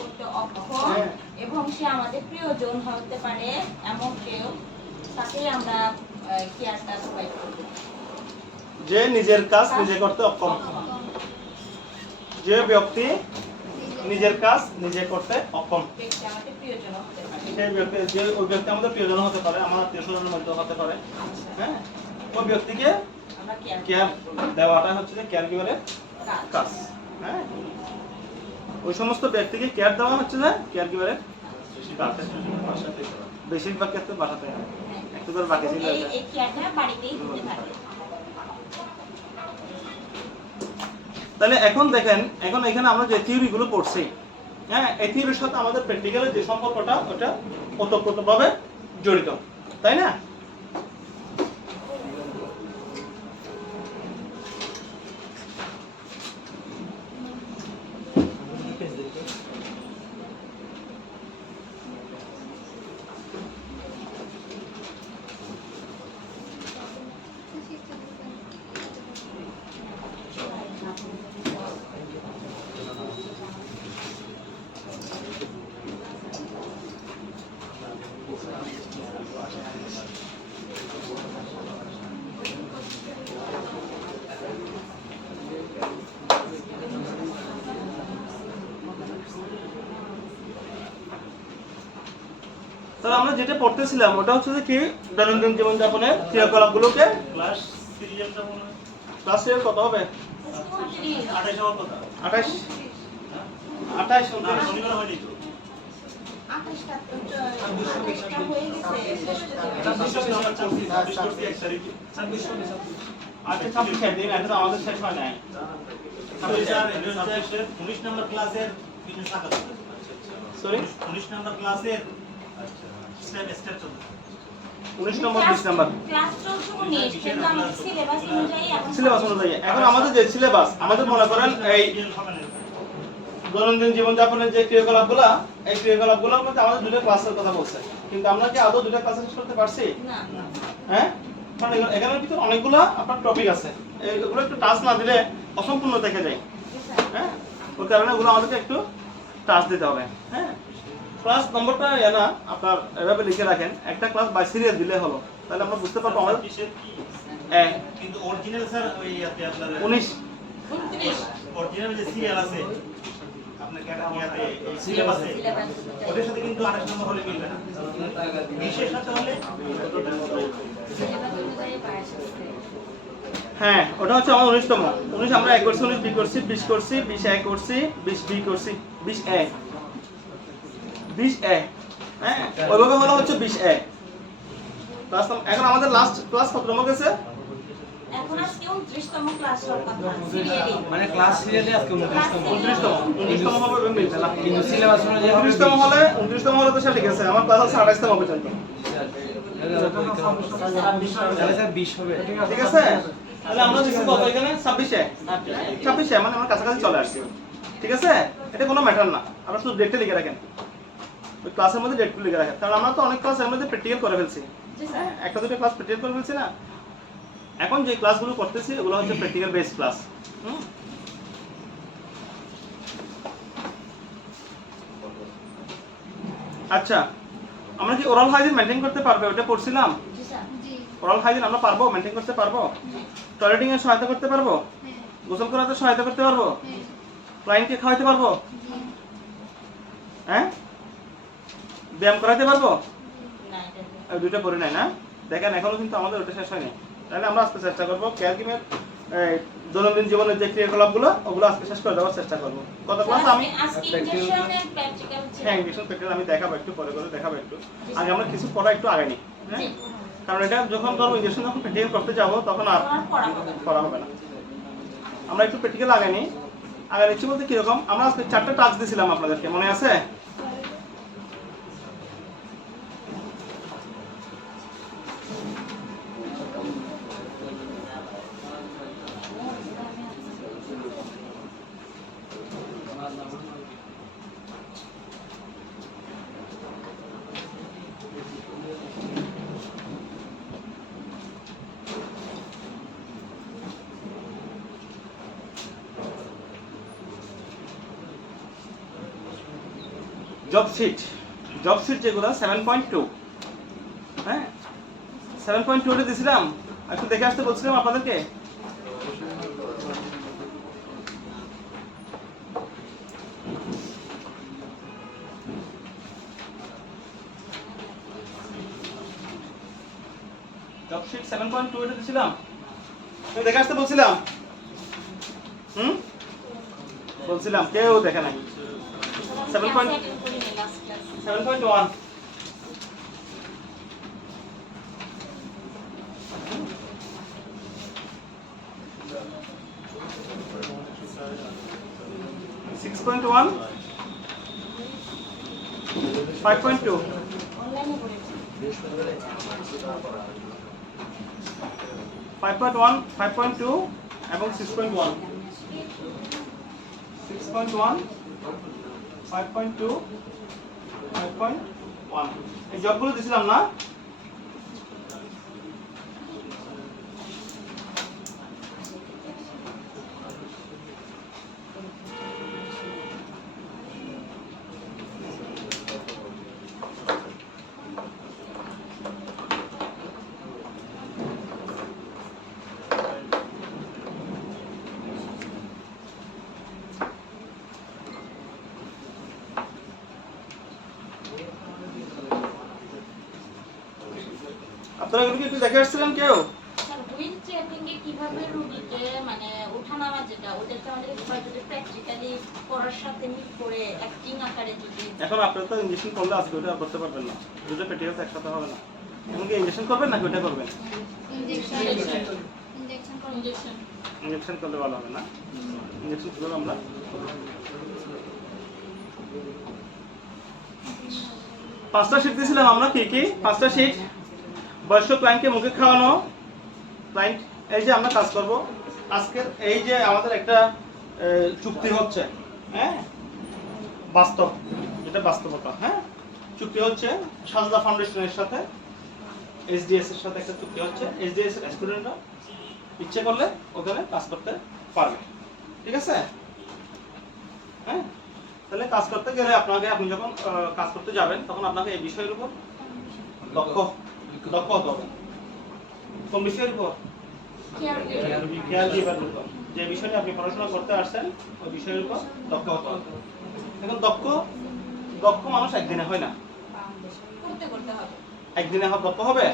করতে অক্ষম এবং সে আমাদের প্রিয়জন হতে পারে এমন কেউ, তাকেই আমরা কেয়ারটা প্রোভাইড করব। যে নিজের কাজ নিজে করতে অক্ষম, যে ব্যক্তি নিজের কাজ নিজে করতে অক্ষম, আমাদের প্রিয়জন হতে পারে, সেই ব্যক্তি, যে ওই ব্যক্তি আমাদের প্রিয়জন হতে পারে, আমার আত্মীয় স্বজনের মধ্যে হতে পারে। হ্যাঁ, ওই ব্যক্তিকে আমরা কেয়ার দেওয়াটা হচ্ছে যে কেয়ার গিভারের কাজ। হ্যাঁ, ওই সমস্ত ব্যক্তিকে কেয়ার দেওয়া হচ্ছে যে কেয়ার গিভারের কাজ। বেশিরভাগ ক্ষেত্রে বাসাতে একটু করে বাকি ছিল, এই কেয়ারটা বাড়িতেই দিতে পারে। তাহলে এখন দেখেন, এখন এখানে আমরা যে থিওরিগুলো পড়ছি, হ্যাঁ, এই থিওরির সাথে আমাদের প্র্যাকটিক্যালের যে সম্পর্কটা ওটা ওতপ্রোতভাবে জড়িত, তাই না? তাহলে আমরা যেটা পড়তেছিলাম ওটা হচ্ছে যে কি, দৈনন্দিন জীবনযাপনের ক্রিয়াকলাপগুলোকে ক্লাস সিরিয়াল কত হবে? 28 হওয়ার কথা। 28 শনিবার হয়নি তো। 28টা হয়ে গেছে। আচ্ছা, 26 দিন এটা তো আমাদের শেষ হয় নাই। 19 নম্বর ক্লাসের বিভিন্ন শাখা চলছে। সরি, 19 নম্বর ক্লাসের স্টেপ চলছে। 19 নম্বর 20 নম্বর ক্লাস চলছে 19, কিন্তু আমাদের সিলেবাস অনুযায়ী সিলেবাস অনুযায়ী এখন আমাদের যে সিলেবাস, আমাদের মনে করেন এই দৈনন্দিন জীবনযাপনের যে ক্রিয়াকলাপগুলো, এই ক্রিয়াকলাপগুলোর মধ্যে আমাদের দুটো ক্লাসের কথা বলছে, কিন্তু আমরা কি আদৌ দুটো ক্লাস শেষ করতে পারছি? না। হ্যাঁ, কারণ এখানের ভিতরে অনেকগুলো আপনার টপিক আছে, এগুলো একটু টাচ না দিলে অসম্পূর্ণ থেকে যায়। হ্যাঁ, ওই কারণে ওগুলো আমাদেরকে একটু টাচ দিতে হবে। হ্যাঁ, ক্লাস নম্বরটা না আপনার এভাবে লিখে রাখেন, একটা ক্লাস বাই সিরিয়াল দিলে হলো, তাহলে আমরা বুঝতে পারবো আমাদের কিন্তু অরিজিনাল স্যার ওই আপনার 19 অরিজিনাল যে সিরিয়াল আছে আপনার ক্যাটাগরিতে সিলেবাসে ওদের সাথে কিন্তু 28 নম্বর হলে মিলবে না, বিশেষ সাথে হলে সিলেবাস অনুযায়ী পাস করতে। হ্যাঁ, ওটা হচ্ছে আমার 19তম। 19 আমরা 1 করছি, 19 বি করছি, 20 করছি, 20 এ করছি, 20 বি করছি, 20 এ, 20 এ। হ্যাঁ, ওইভাবে হলো হচ্ছে 20 এ ক্লাস। এখন আমাদের লাস্ট ক্লাস কত নম্বর গেছে? এখন আজকে 29তম ক্লাস হওয়ার কথা সিরিয়ালি, মানে ক্লাস সিরিয়ালে আজকে 29তম 19তম হবে এবং মিলবে না, কিন্তু সিলেবাস অনুযায়ী 19তম হলে 19তম হলে তো সেটা ঠিক আছে, আমার ক্লাস আছে 28তম পর্যন্ত। তাহলে স্যার 20 হবে। ঠিক আছে, তাহলে আমরা দেখছি কত এখানে 26 এ, 26 এ মানে আমরা কাছাকাছি চলে আসছি। ঠিক আছে, এটা কোনো ম্যাটার না, আমরা শুধু ডেটটা লিখে রাখেন, ওই ক্লাসের মধ্যে ডেটগুলো লিখে রাখেন, কারণ আমরা তো অনেক ক্লাস এর মধ্যে প্র্যাকটিক্যাল করে ফেলছি। হ্যাঁ, একটা দুটো ক্লাস প্র্যাকটিক্যাল করে ফেলছি না, এখন যে ক্লাসগুলো করতেছি ওগুলো হচ্ছে প্র্যাকটিক্যাল বেসড ক্লাস। আচ্ছা, আমরা কি ওরাল হাইজিন মেইনটেইন করতে পারবে? ওটা পড়ছিলাম, জি স্যার। জি। ওরাল হাইজিন আমরা পারবো মেইনটেইন করতে পারবো? টয়লেটিং এর সহায়তা করতে পারবো? গোসল করাতে সহায়তা করতে পারবো? ক্লায়েন্টকে খাওয়াতে পারবো? হ্যাঁ, ব্যায়াম করাতে পারবো? না, এটা দুইটা পড়ি নাই না, দেখেন এখনো কিন্তু আমাদের ওটা শেষ হয়নি। তাহলে আমরা আজকে চেষ্টা করবো কেয়ার গিভারের দৈনন্দিন জীবনের যে ক্রিয়াকলাপগুলো ওগুলো আজকে শেষ করে দেওয়ার চেষ্টা করবো। কত ক্লাস আমি আজকে ইনজেকশন এন্ড প্র্যাকটিক্যাল ছিল। হ্যাঁ, ইনজেকশন প্র্যাকটিক্যাল আমি দেখাবো, একটু পরে করে দেখাবো একটু। আগে আমরা কিছু পড়া একটু আগে নিই। হ্যাঁ, কারণ এটা যখন ধরো ইনজেকশন যখন প্র্যাকটিক্যাল করতে যাবো তখন আর পড়া হবে না। আমরা একটু প্র্যাকটিক্যাল আগে নিই। আগে নিচ্ছি বলতে কিরকম, আমরা আজকে 4টা টাস্ক দিয়েছিলাম আপনাদেরকে, মনে আছে? জব সিট যেগুলো 7.2, হ্যাঁ 7.2 তে দিছিলাম, একটু দেখে আসতে বলছিলাম আপনাদেরকে। জব শিট 7.2 এটা দিছিলাম, আমি দেখে আসতে বলছিলাম। বলছিলাম, কেউ দেখে নাই। 7.1 6.1 5.2 অনলাইনে করেছি 5.1 5.2 এবং 6.1 6.1 5.2 5.1 এই জবগুলো দিছিলাম না? আপনারা এগুলো কি একটু দেখে আসছিলেন কেউ? স্যার হুইল চেয়ারিং এ কিভাবে রোগীকে মানে ওঠানামা যেটা ওদেরকে আমাদের যদি প্র্যাকটিক্যালি করার সাথে মিল করে অ্যাক্টিং আকারে যদি এখন আপনারা তো ইনজেকশন করলে আজকে ওটা আর করতে পারবেন না, দুটো প্র্যাকটিক্যাল একসাথে হবে না। এখন কি ইনজেকশন করবেন নাকি ওটা করবেন? ইনজেকশন করলে ভালো হবে না, ইনজেকশন করলে আমরা পাঁচটা শীট দিয়েছিলাম আমরা। কি কি পাঁচটা শীট? বয়স্ক ক্লায়েন্টকে মুখে খাওয়ানো, ক্লায়েন্ট এই যে আমরা কাজ করব আজকের, এই যে আমাদের একটা চুক্তি হচ্ছে, হ্যাঁ বাস্তব, যেটা বাস্তবতা, হ্যাঁ চুক্তি হচ্ছে সাজদা ফাউন্ডেশনের সাথে, এসডিএস এর সাথে একটা চুক্তি হচ্ছে। এসডিএস এর স্টুডেন্টরা ইচ্ছে করলে ওখানে কাজ করতে পারবে, ঠিক আছে? হ্যাঁ, তাহলে কাজ করতে গেলে আপনি যখন কাজ করতে যাবেন তখন আপনাকে এই বিষয়ের উপর দক্ষ হতে হবে। কোন বিষয়ের উপর? খেয়াল দিবার উপর। যে বিষয়টা আপনি পড়াশোনা করতে আসছেন ওই বিষয়ের উপর দক্ষ হতে হবে। এখন দক্ষ মানুষ একদিনে হয় না, করতে হবে একদিনে দক্ষ হবে।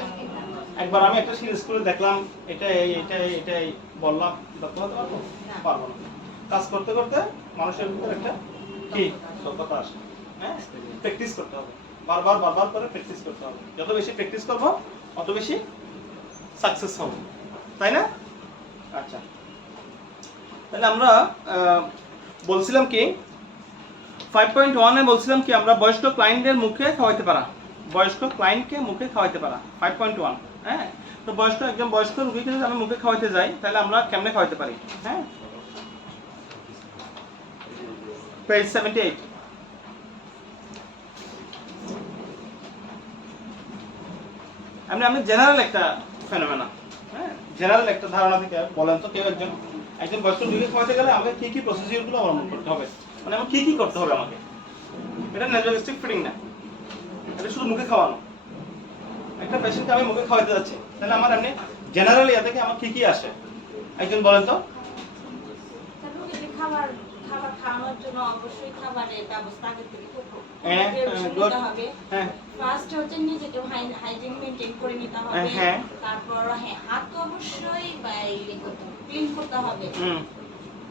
একবার আমি একটা স্কুলে দেখলাম, এটাই বললাম, দক্ষ হতে পারবো না। কাজ করতে করতে মানুষের ভিতরে একটা কি দক্ষতা আসে, হ্যাঁ প্র্যাকটিস করতে হবে, বারবার করে প্র্যাকটিস করতে হবে। যত বেশি প্র্যাকটিস করব অত বেশি সাকসেস হব, তাই না? আচ্ছা, তাহলে আমরা বলছিলাম কি 5.1 এ বলছিলাম কি আমরা বয়স্ক ক্লায়েন্টের মুখে খাওয়াইতে পারা, বয়স্ক ক্লায়েন্টকে মুখে খাওয়াইতে পারা 5.1। হ্যাঁ, তো একজন বয়স্ক রোগীকে যদি আমি মুখে খাওয়াইতে যাই তাহলে আমরা কেমনে খাওয়াইতে পারি? হ্যাঁ, পেজ 78। আমি জেনারেল একটা ফেনোমেনা, হ্যাঁ জেনারেল একটা ধারণা থেকে বলেন তো, কেউ একজন বয়স্ক রোগীকে খাওয়াতে গেলে আমাকে কি কি প্রসিডিউরগুলো অবলম্বন করতে হবে, মানে আমার কি করতে হবে আমাকে? এটা নেজোগ্যাস্ট্রিক ফিডিং না, এটা শুধু মুখে খাওয়ানো। একটা পেশেন্টকে আমি মুখে খাওয়াতে যাচ্ছি, তাহলে আমার এমনি জেনারেল ইয়া থেকে আমার কি আসে একজন বলেন তো? খাবার খাওয়ানোর জন্য অবশ্যই খাবারের ব্যবস্থা আগে থেকে করতে হবে। ফার্স্ট হচ্ছে নিজেকে হাইজিন মেইনটেইন করে নিতে হবে। তারপর হাত তো অবশ্যই ক্লিন করতে হবে।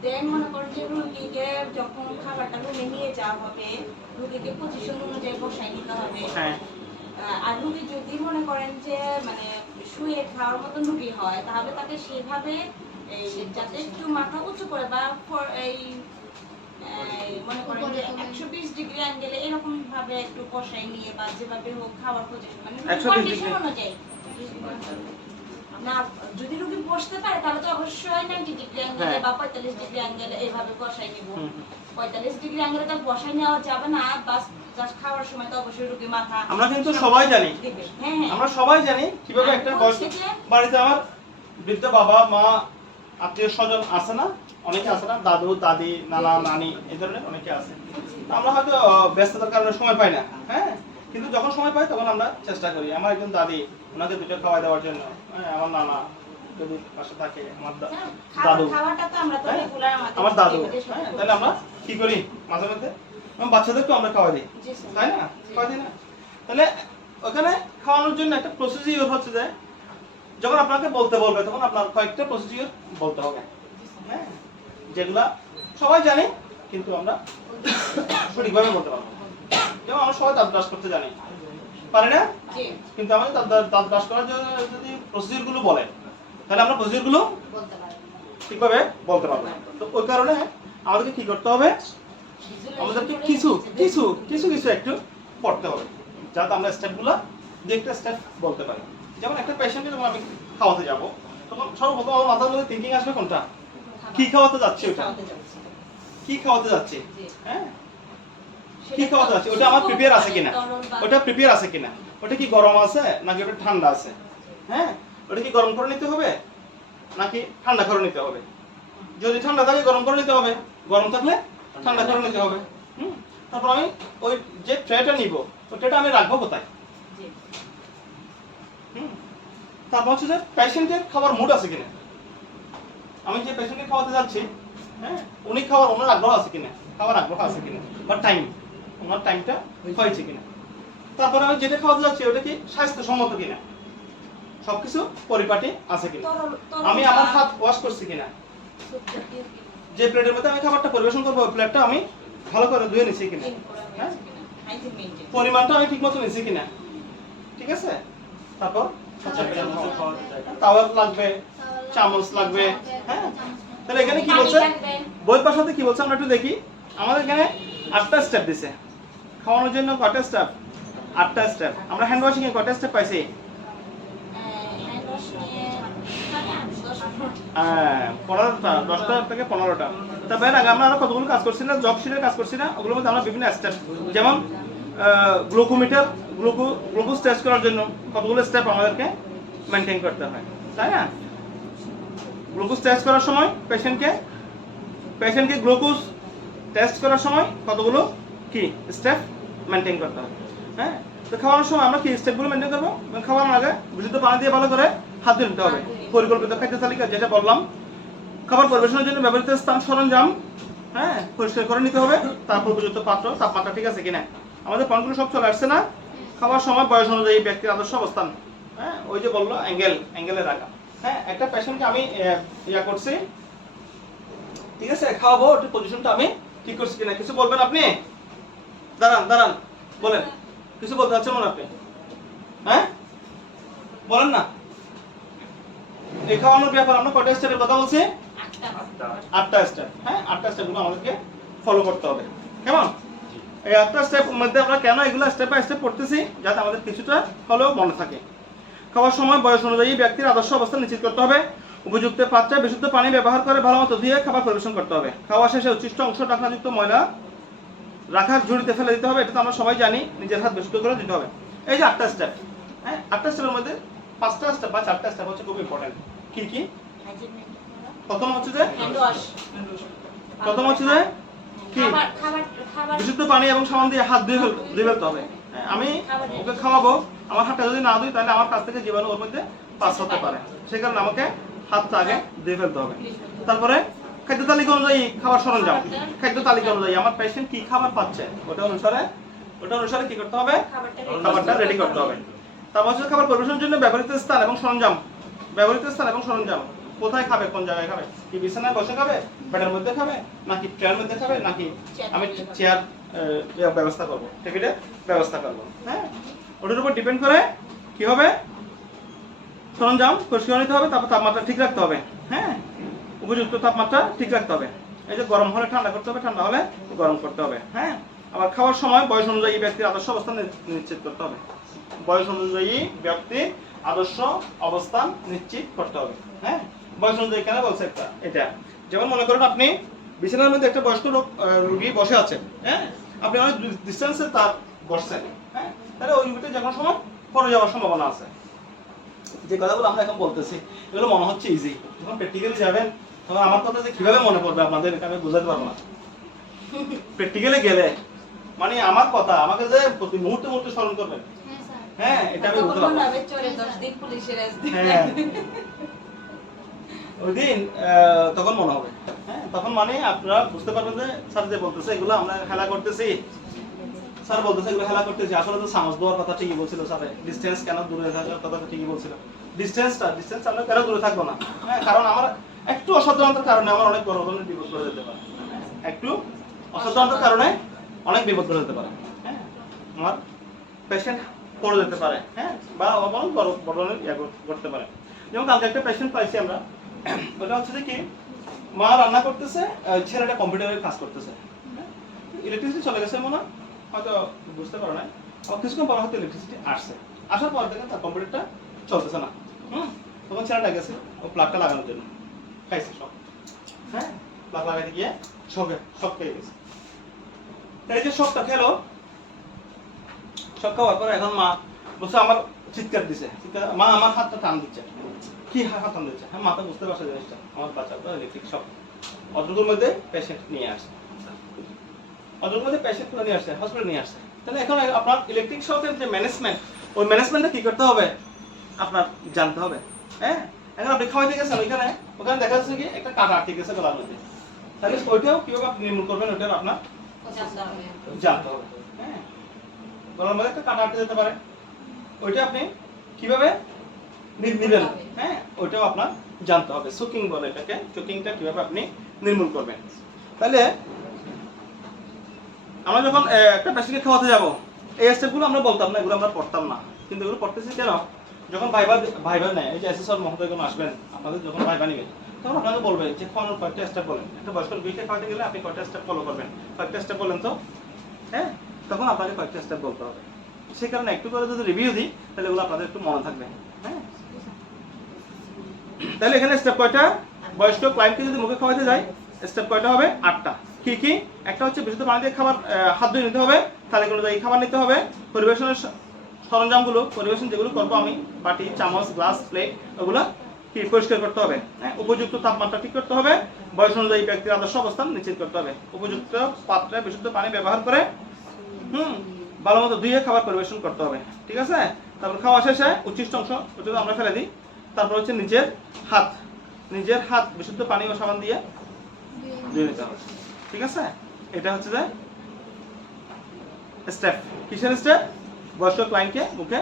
দেন মনে করেন যে রোগীকে যখন খাবারটা রুমে নিয়ে যাওয়া হবে, রোগীকে পজিশন অনুযায়ী বসাই নিতে হবে। আর রোগী যদি মনে করেন যে মানে শুয়ে খাওয়ার মতন রোগী হয়, তাহলে তাকে সেভাবে যাতে একটু মাথা উঁচু করে বা এই মনে করেন যে 120 ডিগ্রি অ্যাঙ্গেলে এরকম ভাবে একটু বসাই নিয়ে বা যেভাবে হোক খাওয়ার পজিশন মানে কন্ডিশন অনুযায়ী না, যদি রোগী বসতে পারে তাহলে তো অবশ্যই 90 ডিগ্রি অ্যাঙ্গেলে বা 45 ডিগ্রি অ্যাঙ্গেলে এইভাবে বসাই নিব। 45 ডিগ্রি অ্যাঙ্গেলে তো বসাই নেওয়া যাবে না, বাস জাস্ট খাওয়ার সময় তো অবশ্যই রোগী মাথা। আমরা কিন্তু সবাই জানি, হ্যাঁ আমরা সবাই জানি কিভাবে একটা বয়স্ক বাড়িতে আমার বৃদ্ধ বাবা মা আত্মীয় স্বজন আছে না, অনেকে আছে না, দাদু দাদি নানা নানি এই ধরনের অনেকে আছে। আমরা হয়তো ব্যস্ততার কারণে সময় পাই না, হ্যাঁ, কিন্তু যখন সময় পাই তখন আমরা চেষ্টা করি। আমার একজন দাদি, ওনাকে দুটো খাওয়াই দেওয়ার জন্য, হ্যাঁ, আমার নানা যদি পাশে থাকে, আমার দাদু, খাওয়াটা তো আমরা তো হ্যাঁ, রেগুলার আমাদের আমার দাদু, activity হ্যাঁ, শুরু তাহলে আমরা কি করি মাঝে মধ্যে আমার বাচ্চাদেরকেও আমরা খাওয়াই দিই, জি স্যার। তাই না? খাওয়াই দিই না? তাহলে ওখানে খাওয়ানোর জন্য একটা প্রসিডিওর হচ্ছে যে যখন আপনাকে বলতে বলবে তখন আপনার কয়েকটা প্রসিডিওর বলতে হবে, হ্যাঁ, যেগুলা সবাই জানে কিন্তু আমরা সঠিকভাবে বলতে পারবো না। যেমন আমরা সবাই দাঁত ব্রাশ করতে জানি, পারি না? জি কিন্তু আমাদের দাঁত ব্রাশ করার জন্য যদি প্রসিডিওরগুলো বলে তাহলে আমরা প্রসিডিওরগুলো বলতে পারেন। ঠিকভাবে বলতে পারবো না। তো ওই কারণে আমাদেরকে কি করতে হবে, আমাদেরকে কিছু কিছু কিছু কিছু একটু পড়তে হবে যাতে আমরা স্টেপগুলো দু একটা স্টেপ বলতে পারি। যেমন একটা পেশেন্টকে যখন আমি খাওয়াতে যাব তখন সর্বপ্রথম আমার মাথার মধ্যে থিঙ্কিং আসবে কোনটা, কি খাওয়াতে যাচ্ছে, ওটা খাওয়াতে যাচ্ছি। কি খাওয়াতে যাচ্ছে, জি। হ্যাঁ, কি সেটা খাওয়াতে যাচ্ছে, ওটা আমার প্রিপেয়ার আছে কিনা, ওটা প্রিপেয়ার আছে কিনা, ওটা কি গরম আছে নাকি ওটা ঠান্ডা আছে, হ্যাঁ, ওটা কি গরম করে নিতে হবে নাকি ঠান্ডা করে নিতে হবে। যদি ঠান্ডা থাকে গরম করে নিতে হবে, গরম থাকলে ঠান্ডা করে নিতে হবে। তারপর আমি ওই যে ট্রেটা নিব ওই ট্রেটা আমি রাখবো কোথায়, জি। তারপর হচ্ছে যে পেশেন্টের খাবার মুড আছে কিনা, আমি যে পেশেন্টকে খাওয়াতে যাচ্ছি, হ্যাঁ, উনি খাওয়ার ওনার আগ্রহ আছে কিনা, খাওয়ার আগ্রহ আছে কিনা, বা টাইম ওনার টাইমটা হয়েছে কিনা। তারপরে আমি যেটা খাওয়াতে যাচ্ছি ওটা কি স্বাস্থ্যসম্মত কিনা, সবকিছু পরিপাটি আছে কিনা, আমি আমার হাত ওয়াশ করছি কিনা, যে প্লেটের মধ্যে আমি খাবারটা পরিবেশন করবো ওই প্লেটটা আমি ভালো করে ধুয়ে নিছি কিনা, হ্যাঁ, পরিমাণটা আমি ঠিকমতো নিছি কিনা, ঠিক আছে। তারপর তাওয়াল লাগবে, চামচ লাগবে, হ্যাঁ। তাহলে এখানে কি বলছে, বইয়ের পাশাতে কি বলছে আমরা একটু দেখি। আমাদের এখানে 8টা স্টেপ দিছে খাওয়ানোর জন্য। কয়টা স্টেপ? 8টা স্টেপ। আমরা হ্যান্ড ওয়াশিং এ কয়টা স্টেপ পাইছি? হ্যাঁ, 15টা, 10টা থেকে 15টা। তবে আগে আমরা আরো কতগুলো কাজ করছি না, জব শিটের কাজ করছি না, ওগুলোর মধ্যে আমরা বিভিন্ন স্টেপ, যেমন গ্লুকোমিটার, গ্লুকোজ টেস্ট করার জন্য কতগুলো স্টেপ আমাদেরকে মেনটেন করতে হয়, তাই না? গ্লুকোজ টেস্ট করার সময় পেশেন্টকে গ্লুকোজ টেস্ট করার সময় কতগুলো কি স্টেপ মেনটেন করতে হয়, হ্যাঁ। তো খাওয়ানোর সময় আমরা কি স্টেপগুলো মেনটেন করবো? খাওয়ানোর আগে বিশুদ্ধ পানি দিয়ে ভালো করে হাত ধুয়ে নিতে হবে। পরিকল্পিত খাদ্য তালিকা যেটা বললাম, খাবার পরিবেশনের জন্য ব্যবহৃত স্থান সরঞ্জাম, হ্যাঁ, পরিষ্কার করে নিতে হবে। তারপর উপযুক্ত পাত্র, তাপমাত্রা ঠিক আছে কিনা। আমাদের পয়েন্টগুলো সব চলে আসছে না? খাওয়ার সময় বয়স অনুযায়ী ব্যক্তির আদর্শ অবস্থান, হ্যাঁ, ওই যে বললো অ্যাঙ্গেলে রাখা, হ্যাঁ। একটা পেশেন্টকে আমি ইয়া করছি, ঠিক আছে, খাওয়াবো, একটু পজিশনটা আমি ঠিক করছি কিনা। কিছু বলবেন আপনি? দাঁড়ান বলেন, কিছু বলতে চাচ্ছেন মনে আপনি, হ্যাঁ, বলেন না। এই খাওয়ানোর ব্যাপার আমরা কয়টা স্টেপের কথা বলছি? 8টা স্টেপ, হ্যাঁ। 8টা স্টেপগুলো আমাদেরকে ফলো করতে হবে, কেমন? এই 8টা স্টেপ মধ্যে আমরা কেন এগুলো স্টেপ বাই স্টেপ পড়তেছি, যাতে আমাদের কিছুটা হলেও মনে থাকে। খাওয়ার সময় বয়স অনুযায়ী ব্যক্তির আদর্শ অবস্থান নিশ্চিত করতে হবে। উপযুক্ত পাত্রে বিশুদ্ধ পানি ব্যবহার করে ভালোমতো ধুয়ে খাবার পরিবেশন করতে হবে। খাওয়া শেষে উচ্ছিষ্ট অংশ ঢাকনাযুক্ত ময়লা রাখার ঝুড়িতে ফেলে দিতে হবে। এটা তো আমরা সবাই জানি, নিজের হাত বিশুদ্ধ করে দিতে হবে। এই যে 8টা স্টেপ, হ্যাঁ, 8টা স্টেপের মধ্যে 5টা স্টেপ বা 4টা স্টেপ হচ্ছে খুব ইম্পর্টেন্ট। কি কি? প্রথম হচ্ছে যে কি বিশুদ্ধ পানি এবং সাবান দিয়ে হাত ধুয়ে ফেলতে হবে। আমি ওকে খাওয়াবো, আমার হাতটা যদি না ধুই তাহলে আমার কাছ থেকে জীবাণু ওর মধ্যে পাস হতে পারে, সেই কারণে আমাকে হাতটা আগে ধুয়ে ফেলতে হবে। তারপরে খাদ্য তালিকা অনুযায়ী খাবার সরঞ্জাম, খাদ্য তালিকা অনুযায়ী আমার পেশেন্ট কি খাবার পাচ্ছে ওটা অনুসারে কি করতে হবে, খাবারটা রেডি করতে হবে। তারপর হচ্ছে খাবার পরিবেশনের জন্য ব্যবহৃত স্থান এবং সরঞ্জাম, কোথায় খাবে, কোন জায়গায় খাবে, কি বিছানায় বসে খাবে, বেডের মধ্যে খাবে, নাকি ট্রেনের মধ্যে খাবে, নাকি আমি চেয়ার ব্যবস্থা করবো, টেবিলের ব্যবস্থা করবো, হ্যাঁ। ওটার উপর ডিপেন্ড করে কি হবে, সরঞ্জাম পরিষ্কার নিতে হবে। তারপর তাপমাত্রা ঠিক রাখতে হবে, হ্যাঁ, উপযুক্ত তাপমাত্রা ঠিক রাখতে হবে। এই যে গরম হলে ঠান্ডা করতে হবে, ঠান্ডা হলে গরম করতে হবে, হ্যাঁ। আবার খাওয়ার সময় বয়স অনুযায়ী ব্যক্তির আদর্শ অবস্থান নিশ্চিত করতে হবে। বয়স অনুযায়ী ব্যক্তির আদর্শ অবস্থান নিশ্চিত করতে হবে, হ্যাঁ। বয়স অনুযায়ী কেন বলছে এটা, যেমন মনে করেন আপনি বিছানার মধ্যে একটা বয়স্ক রোগী বসে আছে, হ্যাঁ, আপনি অনেক ডিস্টেন্সে তার বসছেন, হ্যাঁ, তাহলে ওই রোগীটা যে কোনো সময় পড়ে যাওয়ার সম্ভাবনা আছে। যে কথাগুলো আমরা এখন বলতেছি এগুলো মনে হচ্ছে ইজি, যখন প্র্যাকটিক্যালি যাবেন তখন আমার কথা যে কিভাবে মনে পড়বে আপনাদের এটা আমি বোঝাতে পারবো না। প্র্যাকটিক্যালি গেলে মানে আমার কথা আমাকে যে প্রতি মুহূর্তে মুহূর্তে স্মরণ করবেন, হ্যাঁ এটা আমি বলতে পারবো। হ্যাঁ ওই দিন তখন মনে হবে, হ্যাঁ তখন মানে আপনারা বুঝতে পারবেন যে স্যার যে বলতেছে এগুলো আমরা খেলা করতেছি, স্যার বলতেছে এগুলো খেলা করতেছি, আসলে তো সামস দেওয়ার কথা ঠিকই বলছিল স্যার, ডিসটেন্স কেন দূরে থাকার কথা ঠিকই বলছিল, ডিসটেন্স আমরা কেন দূরে থাকবো না, হ্যাঁ কারণ আমার একটু অসাবধানতার কারণে আমার অনেক বড় ধরনের বিপদ করে যেতে পারে, একটু অসাবধানতার কারণে অনেক বিপদ করে যেতে পারে, হ্যাঁ আমার পেশেন্ট পড়ে যেতে পারে, হ্যাঁ বা অনেক বড় ধরনের ইয়ে করতে পারে। যেমন কালকে একটা পেশেন্ট পাইছি আমরা, ওটা হচ্ছে যে কি মা রান্না করতেছে, ছেলেটা কম্পিউটারের কাজ করতেছে, ইলেকট্রিসিটি চলে গেছে মনে হয়, হয়তো বুঝতে পারো না, আমার কিছুক্ষণ পর হয়তো ইলেকট্রিসিটি আসছে, আসার পর থেকে তার কম্পিউটারটা চলতেছে না, তখন ছেলেটা গেছে ও প্লাগটা লাগানোর জন্য, খাইছে সব, হ্যাঁ প্লাগ লাগাতে গিয়ে সব খেয়ে গেছে। এই যে সবটা খেলো, সব খাওয়ার পরে এখন মা বলছে আমার চিৎকার দিছে, মা আমার হাতটা টান দিচ্ছে, কি হাত টান দিচ্ছে, হ্যাঁ মাথা বুঝতে পারছে জিনিসটা, আমার বাচ্চাটা ইলেকট্রিক শক, অতটুকুর মধ্যে পেশেন্ট নিয়ে আসছে, অতটুকুর মধ্যে পেশেন্ট নিয়ে আসছে, হসপিটালে নিয়ে আসছে। তাহলে এখন আপনার ইলেকট্রিক শকের যে ম্যানেজমেন্ট, ওই ম্যানেজমেন্টটা কি করতে হবে আপনার জানতে হবে, হ্যাঁ এখন আপনি খাওয়াইতে গেছেন ওখানে দেখা যাচ্ছে কি একটা কাটা আটকে গেছে গলার মধ্যে, তাহলে ওইটাও কিভাবে আপনি নির্মূল করবেন ওইটাও আপনার জানতে হবে, হ্যাঁ গলার মধ্যে একটা কাটা আটকে যেতে পারে, ওইটা আপনি কিভাবে নিবেন, হ্যাঁ ওইটাও আপনার জানতে হবে, চোকিং বলে এটাকে, চোকিংটা কিভাবে আপনি নির্মূল করবেন। তাহলে আমরা যখন একটা পেশেন্টকে খাওয়াতে যাব, এই স্টেপগুলো আমরা বলতাম না, এগুলো আমরা পড়তাম না, কিন্তু এগুলো পড়তেছি কেন, যখন ভাইবা নেয়, এই যে অ্যাসেসর মহোদয় যখন আসবেন আপনাদের, যখন ভাইবা নেবেন তখন আপনাকে বলবে যে খাওয়ানোর কয়েকটা স্টেপ বলেন, একটা বয়স্ক রোগীকে খাওয়াতে গেলে আপনি কয়েকটা স্টেপ ফলো করবেন, কয়েকটা স্টেপ বলেন তো, হ্যাঁ তখন আপনাকে কয়েকটা স্টেপ বলতে হবে, সেই কারণে একটু করে যদি রিভিউ দিই তাহলে এগুলো আপনাদের একটু মনে থাকবে, হ্যাঁ তাহলে এখানে স্টেপ কয়টা, বয়স্ক ক্লায়েন্টকে যদি মুখে খাওয়াতে যাই স্টেপ কয়টা হবে, 8টা। কি কি, একটা হচ্ছে বিশুদ্ধ পানি দিয়ে খাবার হাত ধুয়ে নিতে হবে, তাহলে অনুযায়ী খাবার নিতে হবে, পরিবেশনের সরঞ্জামগুলো পরিবেশন যেগুলো করবো আমি, বাটি চামচ গ্লাস প্লেট ওগুলো কি পরিষ্কার করতে হবে, হ্যাঁ উপযুক্ত তাপমাত্রা ঠিক করতে হবে, বয়স অনুযায়ী ব্যক্তির আদর্শ অবস্থান নিশ্চিত করতে হবে, উপযুক্ত পাত্রে বিশুদ্ধ পানি ব্যবহার করে ভালো মতো ধুয়ে খাবার পরিবেশন করতে হবে, ঠিক আছে। তারপর খাওয়া শেষে উচ্ছিষ্ট অংশ ওটা আমরা ফেলে দিই, তারপর হচ্ছে নিজের হাত বিশুদ্ধ পানি ও সাবান দিয়ে ধুয়ে নিতে হবে, ঠিক আছে। এটা হচ্ছে যে স্টেপ, কিসের স্টেপ, বয়স্ক ক্লায়েন্টকে মুখে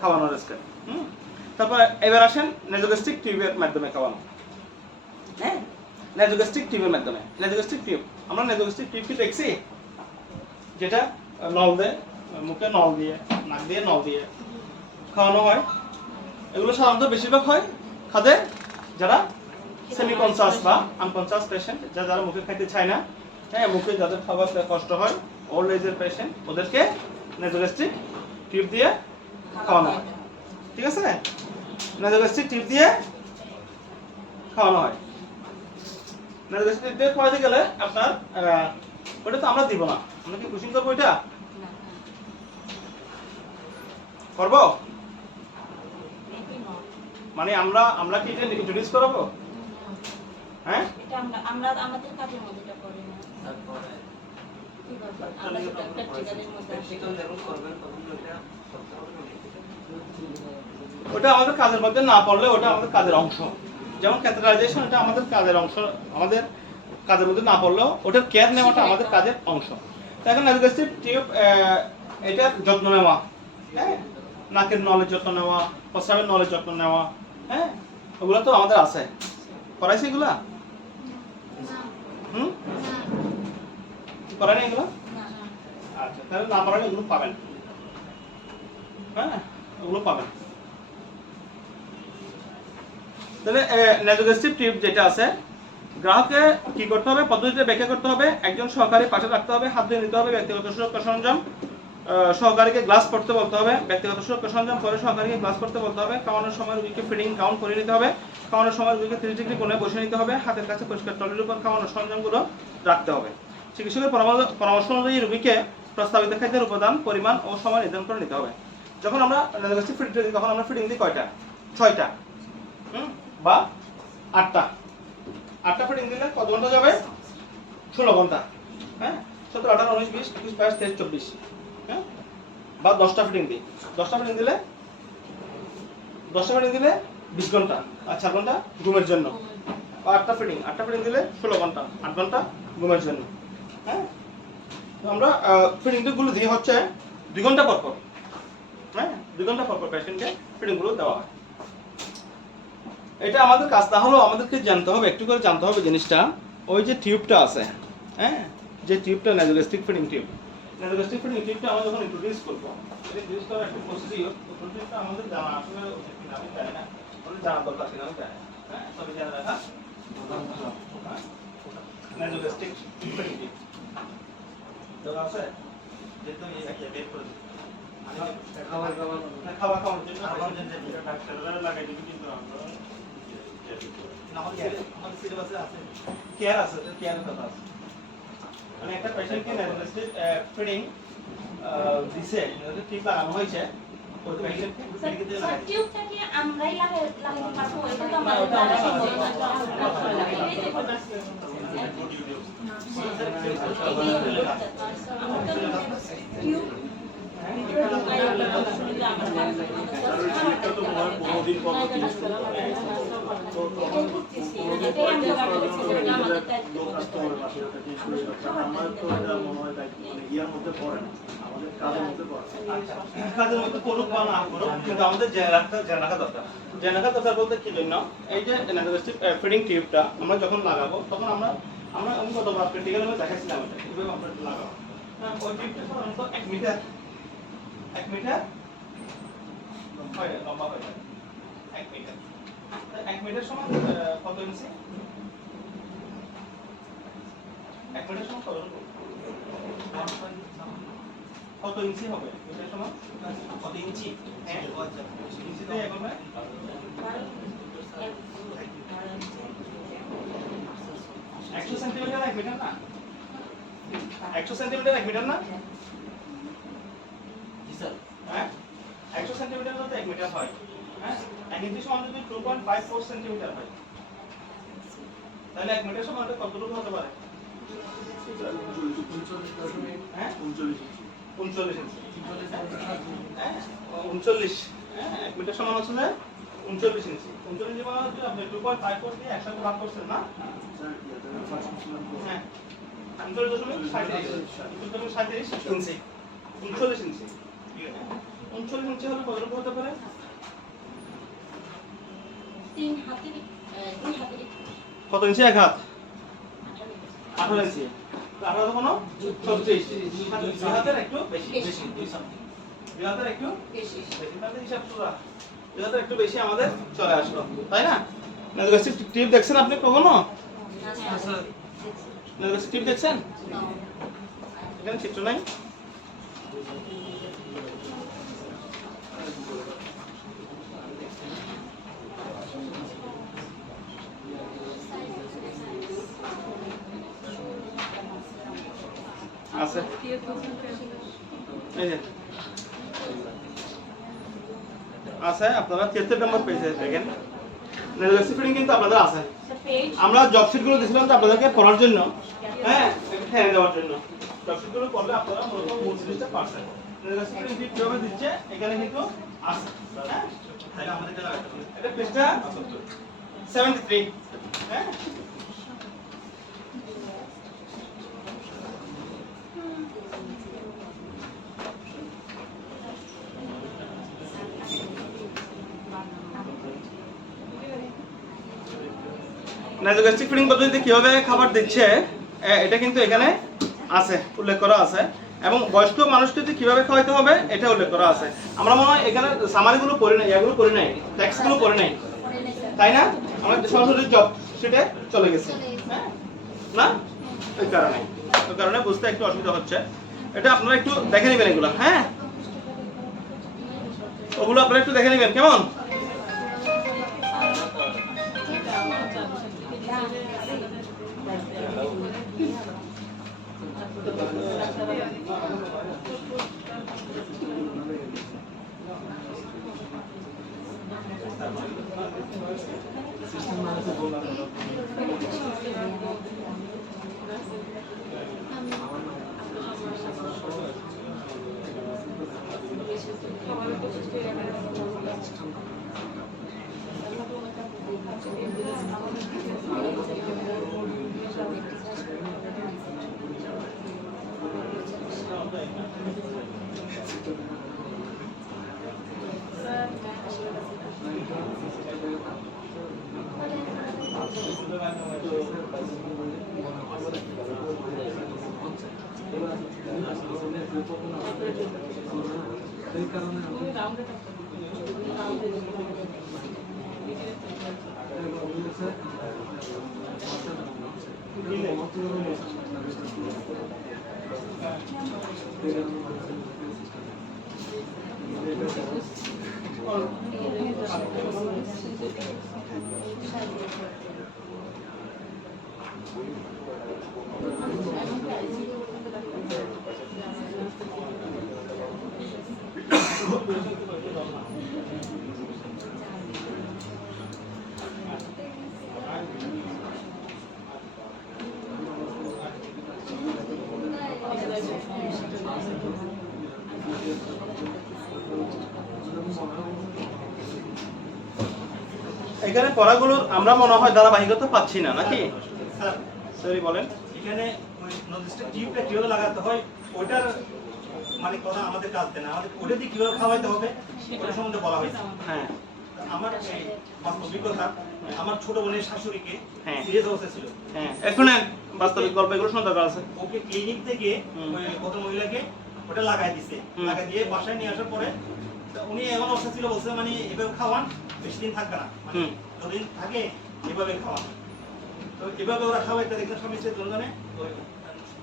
খাওয়ানোর স্টেপ। তারপর এবার আসেন নেজোগ্যাস্ট্রিক টিউবের মাধ্যমে খাওয়ানো, হ্যাঁ নেজোগ্যাস্ট্রিক টিউবের মাধ্যমে, নেজোগ্যাস্ট্রিক টিউব আমরা নেজোগ্যাস্ট্রিক টিউব কি দেখছি, যেটা নল দিয়ে মুখে নল দিয়ে নাক দিয়ে নল দিয়ে খাওয়ানো হয়, এগুলো সাধারণত বেশিরভাগ হয় খাদের যারা সেমি কনসাস বা আনকনসাস পেশেন্ট, যারা মুখে খাইতে চায় না, হ্যাঁ মুখে যাদের খাবার কষ্ট হয়, ওল্ড এজের পেশেন্ট, ওদেরকে নেজোগ্যাস্ট্রিক টিউব দিয়ে খাওয়ানো হয়, ঠিক আছে। নেজোগ্যাস্ট্রিক টিউব দিয়ে খাওয়ানো হয়, নেজোগ্যাস্ট্রিক টিউব দিয়ে খাওয়াতে গেলে আপনার ওটা তো আমরা দিব না, আমরা কি কুশিং করবো, ওইটা করবো মানে আমরা কি এটা ইন্ট্রোডিউস করাবো, হ্যাঁ এটা আমরা আমাদের কাজের মধ্যে এটা করি না, তারপরে আমরা সেটা প্র্যাকটিক্যালের মধ্যে ওটা আমাদের কাজের মধ্যে না পড়লে ওটা আমাদের কাজের অংশ, যেমন ক্যাথেটারাইজেশন এটা আমাদের কাজের অংশ, আমাদের কাজের মধ্যে না পড়লেও ওটার কেয়ার নেওয়াটা আমাদের কাজের অংশ। তো এখন নেজোগ্যাস্ট্রিক টিউব এটার যত্ন নেওয়া, হ্যাঁ নাকের নলের যত্ন নেওয়া, প্রস্রাবের নলের যত্ন নেওয়া, হ্যাঁ ওগুলো তো আমাদের আছে, করাইছে এগুলা, করাই না এগুলো, আচ্ছা তাহলে না পারেন এগুলো পাবেন, হ্যাঁ ওগুলো পাবেন। তাহলে নেজোগ্যাস্ট্রিক টিউব যেটা আছে, গ্রাহককে কি করতে হবে, পদ্ধতিতে ব্যাখ্যা করতে হবে, একজন সহকারী পাশে রাখতে হবে, হাত ধুয়ে নিতে হবে, ব্যক্তিগত সুরক্ষা সরঞ্জাম সহকারীকে গ্লাস পড়তে বলতে হবে, ব্যক্তিগত সুরক্ষা সরঞ্জাম পরে সহকারীকে গ্লাস পড়তে বলতে হবে, খাওয়ানোর সময় রোগীকে ফিডিং কাউন্ট করে নিতে হবে, খাওয়ানোর সময় রোগীকে 30 ডিগ্রি কোণে বসে নিতে হবে, হাতের কাছে পরিষ্কার টলের উপর খাওয়ানোর সরঞ্জামগুলো রাখতে হবে, চিকিৎসকের পরামর্শ অনুযায়ী রোগীকে প্রস্তাবিত খাদ্যের উপাদান পরিমাণ ও সময় নির্ধারণ করে নিতে হবে। যখন আমরা নেজোগ্যাস্ট্রিক ফিডিং দিই তখন আমরা ফিডিং দিই কয়টা, 6টা বা 8টা, 8টা ফিটিং দিলে কত ঘন্টা যাবে? 16 ঘন্টা। হ্যাঁ 17 18 19 20 21 22 23 24। হ্যাঁ বা 10টা ফিটিং দিই, 10টা ফিটিং দিলে 20 ঘন্টা আর 4 ঘন্টা ঘুমের জন্য। আর 8টা ফিটিং দিলে 16 ঘন্টা, 8 ঘন্টা ঘুমের জন্য। হ্যাঁ তো আমরা ফিটিং গুলো দিয়ে হচ্ছে 2 ঘন্টা পর পর। হ্যাঁ 2 ঘন্টা পর পর পেশেন্টকে ফিটিং গুলো দেওয়া হয়। এটা আমাদের কাজ, তাহলে আমাদেরকে জানতে হবে, একটু করে জানতে হবে জিনিসটা। ওই যে টিউবটা আছে, হ্যাঁ যে টিউবটা নাইজোগ্যাস্ট্রিক ফিটিং টিউব, নাইজোগ্যাস্ট্রিক ফিটিং টিউবটা আমরা যখন ইন্ট্রোডিউস করবো, ইন্ট্রোডিউস করার একটা প্রসিডিওর, প্রসিডিওরটা আমাদের জানা আসলে কিনা আমি জানি না, আমাদের জানা দরকার কিনা আমি জানি না। হ্যাঁ তবে জানা রাখা নাইজোগ্যাস্ট্রিক ফিটিং টিউব জানা আছে, যেহেতু এই বের করে দিই খাবার জন্য ডাক্তাররা লাগাই দিবি, কিন্তু আমরা আমাদের সিলেবাসে আছে কেয়ার আছে, কেয়ারের কথা আছে। মানে একটা পেশেন্টকে নাইজোগ্যাস্ট্রিক ফিটিং দিছে, ঠিক লাগানো হয়েছে, ওই পেশেন্টকে স্যার টিউবটাকে আমরাই লাগাতে পারবো, এটা তো আমাদের দ্বারা সম্ভব না। কাজের মধ্যে করুক বা না করুক, কিন্তু আমাদের জেনে রাখা দরকার। জেনে রাখা দরকার বলতে কি জন্য, এই যে নাইজোগ্যাস্ট্রিক ফিডিং টিউবটা আমরা যখন লাগাবো তখন আমি গতবার প্র্যাকটিক্যালে দেখাচ্ছিলাম এটা কিভাবে আমরা লাগাবো। হ্যাঁ ওই টিউবটা সাধারণত 1 মিটার লম্বা হয়, 1 মিটার। 1 মিটার সমান কত ইঞ্চি? 1 মিটার সমান কত ইঞ্চি হবে? মিটার সমান কত ইঞ্চি? হ্যাঁ ইঞ্চিতে এখন 100 সেন্টিমিটার 1 মিটার না? 100 সেন্টিমিটার 1 মিটার না? জি স্যার। হ্যাঁ 100 সেন্টিমিটার তো 1 মিটার হয়। হ্যাঁ 1 ইঞ্চি সমান যদি 2.54 সেন্টিমিটার হয়, তাহলে 1 মিটার সমান কতটুকু হতে পারে? হ্যাঁ 39 ইঞ্চি। হ্যাঁ 39, হ্যাঁ 1 মিটার সমান হচ্ছে 39 ইঞ্চি। 39 মানে হচ্ছে আপনি 2.54 দিয়ে একসাথে ভাগ করছেন না? হ্যাঁ 39.37 ইঞ্চি। 39 ইঞ্চি। 39 ইঞ্চি হলে কতটুকু হতে পারে? 3 হাতের 2 হাতের কত ইঞ্চি? 1 হাত 18 ইঞ্চি। 18 কোনো 36, 2 হাতের একটু বেশি, 2 সামথিং, 2 হাতের একটু বেশি। তাহলে হিসাব পুরো 2 হাতের একটু বেশি আমাদের চলে আসলো, তাই না? নাইজোগ্যাস্ট্রিক টিউব দেখছেন আপনি কখনো? নাইজোগ্যাস্ট্রিক টিউব দেখছেন? এখানে চিত্র নাই। আছে এই যে আছে, আপনারা 73 নম্বর পেজে দেখেন নাইজোগ্যাস্ট্রিক ফিটিং কিন্তু আপনাদের আছে। আমরা জব শিট গুলো দিয়েছিলাম তো আপনাদেরকে পড়ার জন্য, হ্যাঁ এটা ঠেনে দেওয়ার জন্য। জব শিট গুলো পড়লে আপনারা মূলত মূল জিনিসটা পারছেন। নাইজোগ্যাস্ট্রিক ফিটিং কিভাবে দিচ্ছে এখানে কিন্তু আছে। হ্যাঁ তাহলে আমাদেরকে লাগাতে হবে। এটা পেজটা 73। হ্যাঁ নাইজোগ্যাস্ট্রিক ফিডিং পদ্ধতিতে কিভাবে খাবার দিচ্ছে এটা কিন্তু এখানে আছে, উল্লেখ করা আছে, এবং বয়স্ক মানুষকে যে কিভাবে খাওয়াইতে হবে এটা উল্লেখ করা আছে। আমরা মনে হয় এখানে সামারিগুলো পড়ি নাই, এগুলো পড়ি নাই, টেক্সটগুলো পড়ি নাই, তাই না? আমরা সরাসরি জব শিটে চলে গেছি, হ্যাঁ না? ওই কারণে বুঝতে একটু অসুবিধা হচ্ছে। এটা আপনারা একটু দেখে নেবেন এগুলো, হ্যাঁ ওগুলো আপনারা একটু দেখে নেবেন কেমন? এখানে পড়াগুলো আমরা মনে হয় ধারাবাহিকতা পাচ্ছি না নাকি স্যার সরি বলেন এখানে ওই নজিস্টা টিউবটা কিভাবে লাগাতে হয় ওটার মানে কথা আমাদের কাছে না, আমাদের ওটা দিয়ে কিভাবে খাওয়াইতে হবে ওটা সম্বন্ধে বলা হয়েছে। হ্যাঁ আমার এই বাস্তবিকতা আমার ছোট বোনের শাশুড়িকে হ্যাঁ। সিরিয়াস অবস্থা ছিল, হ্যাঁ এখন বাস্তবিক গল্প এগুলো শোনা দরকার আছে। ওকে ক্লিনিক থেকে ওই ভদ্র মহিলাকে ওটা লাগাই দিছে, লাগাই দিয়ে বাসায় নিয়ে আসার পরে তো উনি এমন অবস্থা ছিল, বলছে মানে এভাবে খাওয়ান বেশি দিন থাকবে না, মানে যতদিন থাকে এভাবে খাওয়ান। তো এভাবে ওরা খাওয়াইতে দেখলাম স্বামী স্ত্রী দুজনে ওই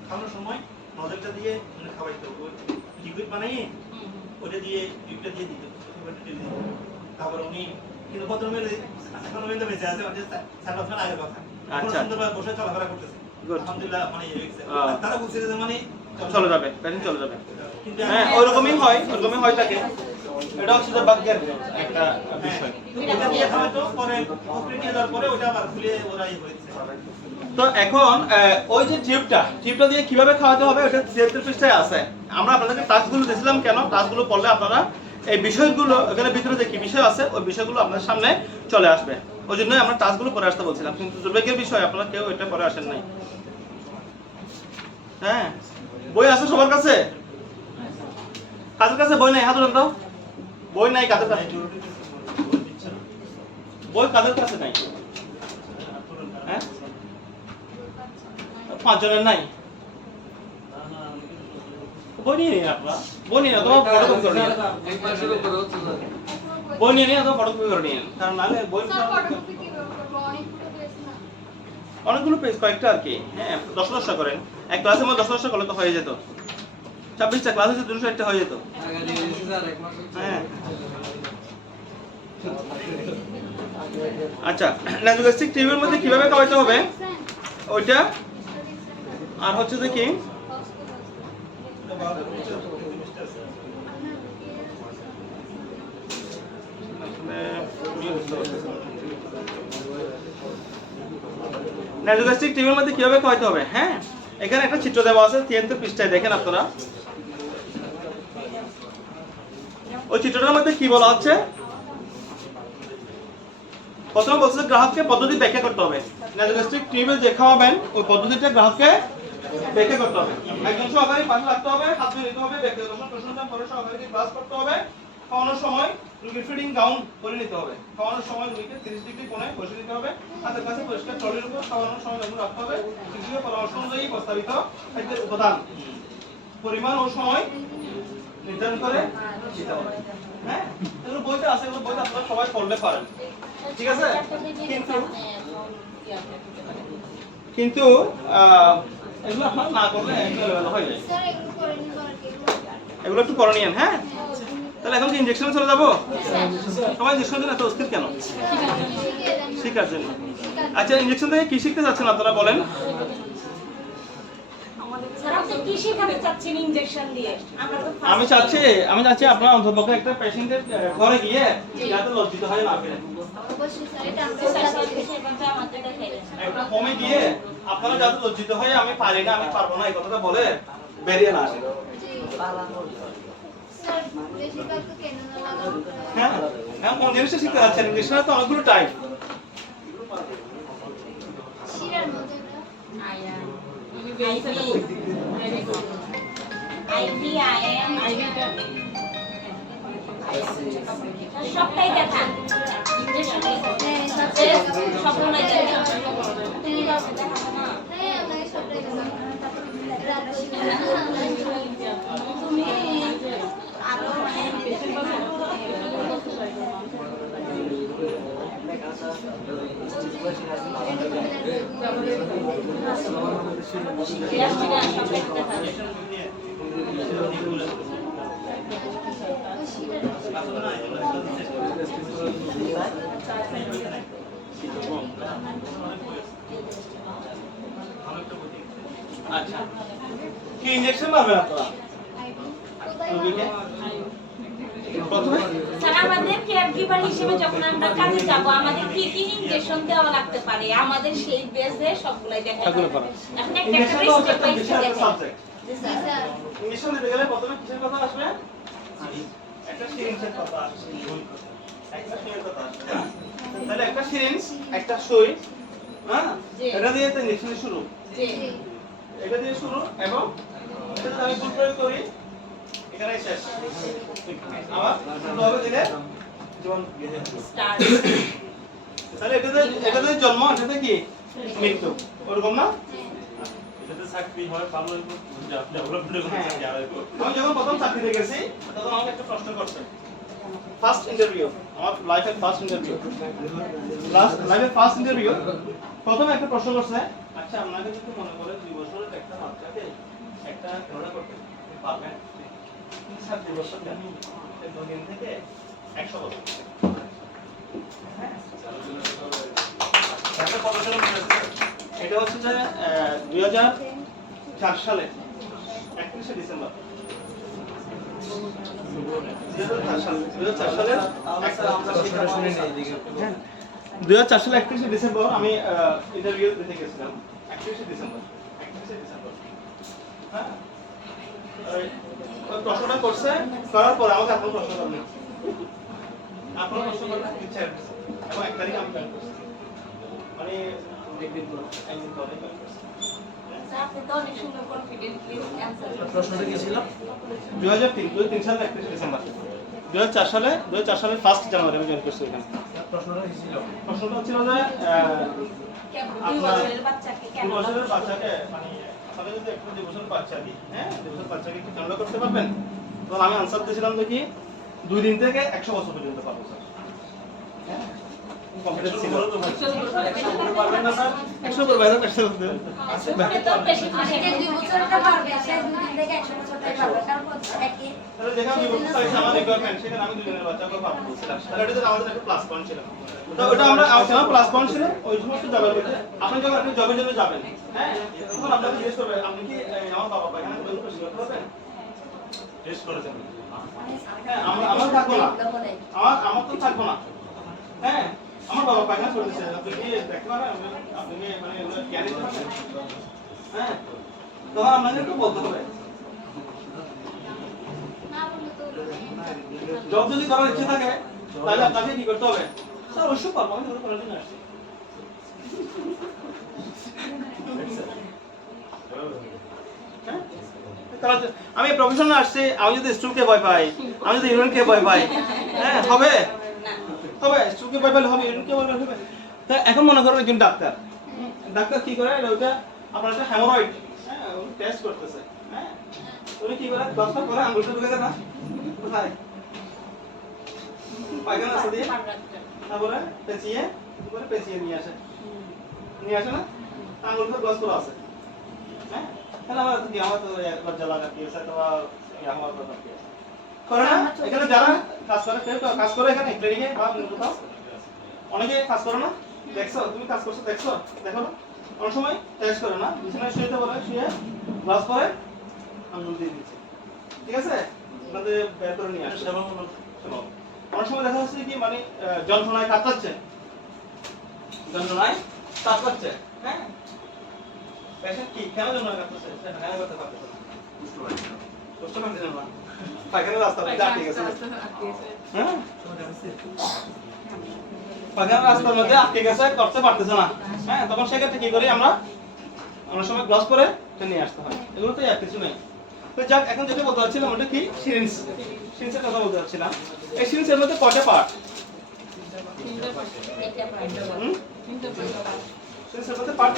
খাওয়ানোর সময় নজরটা দিয়ে মানে খাওয়াইতো, লিকুইড বানাইয়ে ওটা দিয়ে টিউবটা দিয়ে দিত, তারপর উনি কিন্তু ভদ্র মহিলা এখন মহিলা বেঁচে আছে, 4-5 মাস আগের কথা, এখন সুন্দরভাবে বসে চলাফেরা করতেছে আলহামদুলিল্লাহ। মানে তারা বলছে যে মানে চলে যাবে, প্যারেন্ট চলে যাবে। কিন্তু হ্যাঁ ওরকমই হয় থাকে। এটা হচ্ছে যে ভাগ্যের একটা বিষয়। এটা দিয়ে খাওয়াতো, পরে অপারেট নিয়ে যাওয়ার পরে ওটা আবার খুলে ওরা ইয়ে করেছে। তো এখন ওই যে টিউবটা দিয়ে কিভাবে খাওয়াতে হবে ওটা 73 পৃষ্ঠায় আছে। আমরা আপনাদেরকে টাস্কগুলো দিয়েছিলাম কেন, টাস্কগুলো পড়লে আপনারা এই বিষয়গুলো এখানে ভিতরে যে কি বিষয় আছে ওই বিষয়গুলো আপনার সামনে চলে আসবে। ওই জন্যই আমরা টাস্কগুলো পরে আসতে বলছিলাম, কিন্তু দুর্ভাগ্যের বিষয় আপনারা কেউ এটা পরে আসেন নাই। হ্যাঁ বই আছে সবার কাছে? কাদের কাছে বই নাই? হাত উঠান তো। বই নাই কাদের কাছে? বই কাদের কাছে নাই? হ্যাঁ 5 জনের নাই? বই নিয়ে নিন আপনারা, বই নিয়ে না তোমার ফটোকপি করে নিন, বই নিয়ে নিন, তোমার ফটোকপি করে নিন, কারণ নাহলে বই অনেকগুলো পেজ, কয়েকটা আর কি। হ্যাঁ 10-10টা করেন, এক ক্লাসের মধ্যে 10-10টা করলে তো হয়ে যেত। 26টা ক্লাস হচ্ছে 260টা হয়ে যেত। হ্যাঁ আচ্ছা, ন্যাজোগ্যাস্ট্রিক টিউবের মধ্যে কিভাবে খাওয়াতে হবে ওইটা, আর হচ্ছে যে কি ন্যাজোগ্যাস্ট্রিক টিউবের মধ্যে কিভাবে খাওয়াতে হবে। হ্যাঁ এখানে একটা চিত্র দেওয়া আছে 73 পৃষ্ঠায়, দেখেন আপনারা। ওই চিত্রটার মধ্যে কি বলা হচ্ছে, প্রথমে বলছে গ্রাহককে পদ্ধতি ব্যাখ্যা করতে হবে। ন্যাজোগ্যাস্ট্রিক টিউবে যে খাওয়াবেন ওই পদ্ধতিটা গ্রাহককে ব্যাখ্যা করতে হবে। একজন সহকারী পাশে রাখতে হবে, হাত ধরে নিতে হবে, ব্যক্তিগত প্রশংসা করে সহকারীকে ক্লাস করতে হবে। খাওয়ানোর সময় রোগীর ফিডিং গাউন পরে নিতে হবে। খাওয়ানোর সময় রোগীকে 30 ডিগ্রি কোণে বসে নিতে হবে, হাতের কাছে পরিষ্কার ট্রলির উপর খাওয়ানোর সময় যখন রাখতে হবে। চিকিৎসকের পরামর্শ অনুযায়ী প্রস্তাবিত খাদ্যের উপাদান, পরিমাণ ও সময় নির্ধারণ করে দিতে হবে। হ্যাঁ এগুলো বইতে আছে, এগুলো বইতে আপনারা সবাই পড়লে পারেন, ঠিক আছে। কিন্তু এগুলো আপনারা না করলে হয়ে যায়, এগুলো একটু করে নিন। হ্যাঁ তাহলে এখন কি ইনজেকশনে চলে যাবো? সবাই ইনজেকশনের জন্য এত অস্থির কেন? শিখার জন্য। আচ্ছা ইনজেকশন থেকে কি শিখতে চাচ্ছেন আপনারা বলেন? আমি চাচ্ছি আপনারা অন্ততপক্ষে একটা পেশেন্টের ঘরে গিয়ে যাতে লজ্জিত হয়ে না ফেরেন, একটা কমে গিয়ে আপনারা যাতে লজ্জিত হয়ে আমি পারি না, আমি পারবো না এই কথাটা বলে বেরিয়ে না আসেন। স্যার বেশিরভাগ তো কেন না লাগানো হ্যাঁ হ্যাঁ কোন জিনিসটা শিখতে যাচ্ছেন ইঞ্জেকশনের তো অনেকগুলো টাইপ শিরার মতো এটা আইভি আইএম সবটাই দেখান ইনজেকশন সবগুলোই দেখান তুমি দেখাবো না হ্যাঁ আমাকে সবটাই দেখান তুমি আরো আচ্ছা কি ইনজেকশন মারবেন আপনারা রোগীকে প্রথমে স্যার আমাদের কেয়ার গিভার হিসেবে যখন আমরা কাজে যাব আমাদের কি কি ইনজেকশন দেওয়া লাগতে পারে আমাদের সেই বেসে সবগুলাই দেখা সবগুলো পারে। এখন একটা ইনজেকশন একটা তো স্টেপ বাই একটা স্টেপ সাবজেক্ট জি জি স্যার স্যার ইনজেকশন দিতে গেলে প্রথমে কিসের কথা আসবে একটা সিরিঞ্জের কথা আসবে একটা সুইয়ের কথা আসবে তাহলে একটা সিরিঞ্জ একটা সুই হ্যাঁ জি। এটা দিয়ে তো ইনজেকশন শুরু জি এটা দিয়ে শুরু এবং এটা যদি আমি ফুল প্রয়োগ করি এখানে শেষ আবার শুরু দিলে জীবন স্টার্ট তাহলে এটাতে জন্ম এটাতে কি মৃত্যু ওরকম না এটাতে চাকরি হয় ভালো ডেভেলপমেন্ট করতে যারা আমি যখন প্রথম চাকরিতে গেছি তখন আমাকে একটা প্রশ্ন করছে ফার্স্ট ইন্টারভিউ আমার লাইফের ফার্স্ট ইন্টারভিউ লাইফের ফার্স্ট ইন্টারভিউ প্রথমে একটা প্রশ্ন করছে আচ্ছা আপনাকে যদি মনে করে 2 বছরের একটা বাচ্চাকে একটা খেলা করতে পারবেন স্যার 2 বছর কেন 2 দিন থেকে 100 বছর হ্যাঁ একটা পড়াশোনা করেছে এটা হচ্ছে যে 2004 সালে 31 ডিসেম্বর 2004 সালে 2004 সালে 31 ডিসেম্বর আমি ইন্টারভিউ দিতে গেছিলাম 31 ডিসেম্বর হ্যাঁ ওই প্রশ্নটা করছে করার পর আমাকে আপনার প্রশ্ন করবেন আপনার প্রশ্ন করবেন ইচ্ছা এবং 1 তারিখ আমি প্ল্যান করছি মানে একদিন পরে প্ল্যান করছি স্যার আপনি তো অনেক সুন্দর কনফিডেন্টলি অ্যানসার প্রশ্নটা কি ছিল 2003 সালে 31 ডিসেম্বর 2004 সালের 1 জানুয়ারি আমি জয়েন করছি এখানে প্রশ্নটা কি ছিল প্রশ্নটা ছিল যে কেমন 2 আপনার বছরের বাচ্চাকে 2 কেমন বছরের বাচ্চাকে মানে আপনাদের যদি একটা 2 বছরের বাচ্চা দিই হ্যাঁ 2 বছরের বাচ্চাকে কি ঠান্ডা করতে পারবেন তখন আমি আনসার দিয়েছিলাম যে কি 2 দিন থেকে 100 বছর পর্যন্ত পারবো স্যার হ্যাঁ কমপ্লিট ছিল পারবেন না স্যার 100 করবে না 100 করতে মানে তো বেশি খুশি আজকে 2 বছরটা পারবে সে 2 দিন থেকে 100 বছরটাই পারবে কারণ হচ্ছে কি তাহলে যেখানে 2 বছর সাইজ আমার রিকোয়ারমেন্ট সেখানে আমি 2 দিনের বাচ্চাকে পাবো বলছিলাম তাহলে এটা তো আমাদের একটা প্লাস পয়েন্ট ছিল তো ওটা আমরা আলোচনা প্লাস পয়েন্ট ছিল ওই সমস্ত জবের মধ্যে আপনি যখন আপনি জবের জন্য যাবেন হ্যাঁ তখন আপনাকে জিজ্ঞেস করবে আপনি কি আমার বাবা পায়খানা করে পরিষ্কার করবেন টেস্ট করেছেন হ্যাঁ আমার থাকবো না আমার তো থাকবো না হ্যাঁ আমার বাবা পায়খানা করতেছে আপনি কি দেখতে পারেন আপনি কি মানে জ্ঞান দিতে পারবেন হ্যাঁ তখন আপনাকে একটু বলতে হবে না বললে তো জব যদি করার ইচ্ছে থাকে তাহলে আপনাকে কি করতে হবে স্যার অবশ্যই পারবো আমি ধরে করার জন্য আসছি হ্যাঁ? কারণ আমি প্রফেশনাল আসছি আমি যদি স্টুডেন্টকে ভয় পাই আমি যদি ইউনিয়নকে ভয় পাই হ্যাঁ হবে না হবে স্টুডেন্টকে ভয় পাইলে হবে ইউনিয়নকে ভয় পাইলে হবে তা এখন মনে করো একজন ডাক্তার ডাক্তার কি করে ওটা আপনার একটা হেমোরয়েড হ্যাঁ টেস্ট করতেছে হ্যাঁ উনি কি করে দশটা করে আঙ্গুলটা ঢুকে দেয় না কোথায় পায়খানা আছে দিয়ে তারপরে পেঁচিয়ে নিয়ে আসে না আঙুলটা গ্লাস করা আছে হ্যাঁ তাহলে আমার কি আমার তো লজ্জা লাগা কি আছে তো আমার তো কি আছে করে না এখানে যারা কাজ করে কেউ কাজ করে এখানে ক্লিনিকে বা কোথাও অনেকে কাজ করে না দেখছো তুমি কাজ করছো দেখছো দেখো না অনেক সময় টেস্ট করে না বিছানায় শুয়েতে বলে শুয়ে গ্লাস পরে আঙুল দিয়ে দিচ্ছে ঠিক আছে আপনাদের বের করে নিয়ে আসছে অনেক সময় দেখা যাচ্ছে কি মানে যন্ত্রণায় কাতরাচ্ছে হ্যাঁ পেশেন্ট কি কেন যন্ত্রণায় কাতরাচ্ছে সেটা হ্যাঁ করতে পারতেছে না কষ্ট পাচ্ছেন না পায়খানার রাস্তা মধ্যে আটকে গেছে হ্যাঁ পায়খানার রাস্তার মধ্যে আটকে গেছে করতে পারতেছে না হ্যাঁ তখন সেক্ষেত্রে কি করি আমরা অনেক সময় গ্লাস করে এটা নিয়ে আসতে হয় এগুলো তো আর কিছু নেই তো যাক এখন যেটা বলতে চাচ্ছিলাম ওটা কি সিরিঞ্জ সিরিঞ্জের কথা বলতে চাচ্ছিলাম এই সিরিঞ্জের মধ্যে কয়টা পার্ট সিরিঞ্জের মধ্যে পার্ট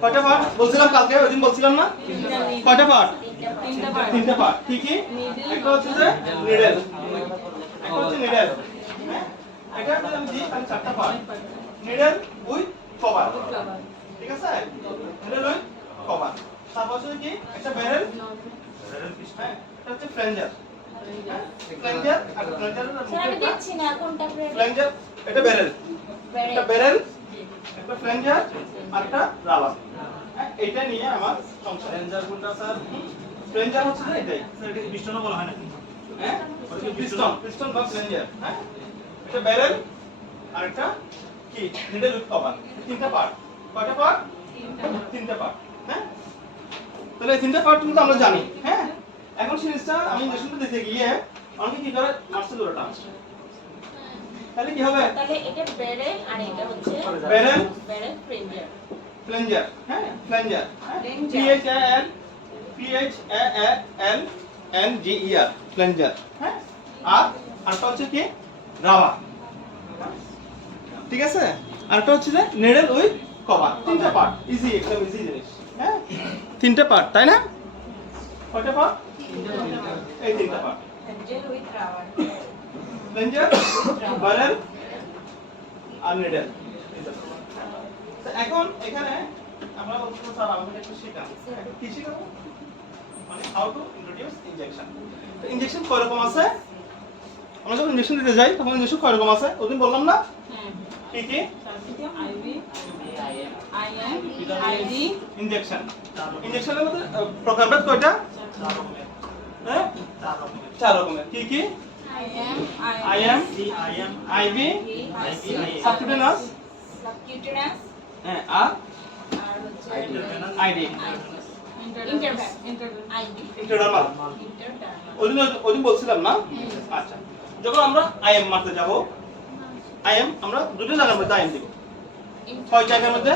কয়টা পার্ট বলছিলাম কালকে ওইদিন বলছিলাম না কয়টা পার্ট তিনটা পার্ট কি কি একটা হচ্ছে যে নিডেল একটা হচ্ছে নিডেল এটা আমি দিই আমি চারটা পার্ট নিডেল উইথ কভার ঠিক আছে নিডেল উইথ কভার তারপর হচ্ছে কি একটা ব্যারেল হ্যাঁ এটা হচ্ছে ফ্লেঞ্জার ফ্লেঞ্জার আর ফ্লেঞ্জারের স্যার আমি দেখছি না কোনটা ফ্লেঞ্জার এটা ব্যারেল একটা ব্যারেল একটা ফ্লেঞ্জার আর একটা রাবার হ্যাঁ এটা নিয়ে আমার সংসার ফ্লেঞ্জার কোনটা স্যার ফ্লেঞ্জার হচ্ছে না এটাই স্যার এটা পিস্টনও বলা হয় নাকি হ্যাঁ পিস্টন বা ফ্লেঞ্জার হ্যাঁ এটা ব্যারেল আর একটা কি নিডেল উইথ কভার তিনটা পার্ট কয়টা পার্ট তিনটা পার্ট হ্যাঁ তাহলে এই তিনটা পার্ট কিন্তু আমরা জানি হ্যাঁ এখন সিরিজটা আমি ইনজেকশনটা দিতে গিয়ে অনেকে কি করে মারছে দুটোটা তাহলে কি হবে তাহলে এটা ব্যারেল আর এটা হচ্ছে ব্যারেল ফ্লেঞ্জার ফ্লেঞ্জার হ্যাঁ ফ্লেঞ্জার PHALNGER ফ্লেঞ্জার হ্যাঁ আর আরটা হচ্ছে কি রাবার ঠিক আছে আরটা হচ্ছে যে নিডল উইথ কভার তিনটা পার্ট ইজি একদম ইজি জিনিস হ্যাঁ তিনটা পার্ট তাই না কয়টা পার্ট এই তিনটা part plunger with rubber plunger barrel আর নিডল তো এখন এখানে আমরা বলতে স্যার আমাদের একটু শেখান কি শেখাবো মানে হাউ টু ইন্ট্রোডিউস ইনজেকশন তো ইনজেকশন কয় রকম আছে আমরা যখন ইনজেকশন দিতে যাই তখন ইনজেকশন কয় রকম আছে ওদিন বললাম না কি কি আইভি আইএম আইডি ইনজেকশন ইনজেকশনের মধ্যে প্রকারভেদ কয়টা হ্যাঁ চার রকমের কি কি আইএম আইভি সাবকিউটেনাস হ্যাঁ আর আইডি ইন্টারনাল ওদিন বলছিলাম না আচ্ছা যখন আমরা আইএম মারতে যাব আইএম আমরা দুটো জায়গার মধ্যে আইএম দিব ছয় জায়গার মধ্যে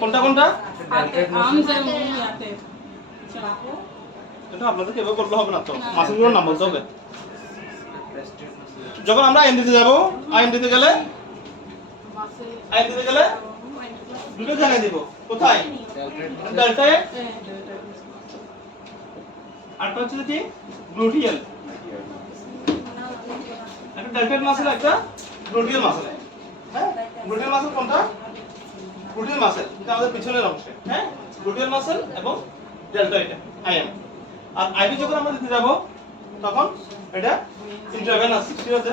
কোনটা কোনটা এটা আপনাদের কেউ করলে হবে না তো মাসুলগুলোর নাম বলতে হবে যখন আমরা আইএম দিতে যাব আইএম দিতে গেলে দুটো জায়গায় দিব কোথায় ডেল্টায় আরটা হচ্ছে কি গ্লুটিয়াল একটা ডেল্টায়েড মাসল একটা গ্লুটিয়াল মাসল হ্যাঁ গ্লুটিয়াল মাসল কোনটা গ্লুটিয়াল মাসল এটা আমাদের পিছনের অংশে হ্যাঁ গ্লুটিয়াল মাসল এবং ডেল্টয়েড আইএম আর আইভি যখন আমরা দিতে যাব তখন এটা ইন্ট্রাভেনাস ঠিক আছে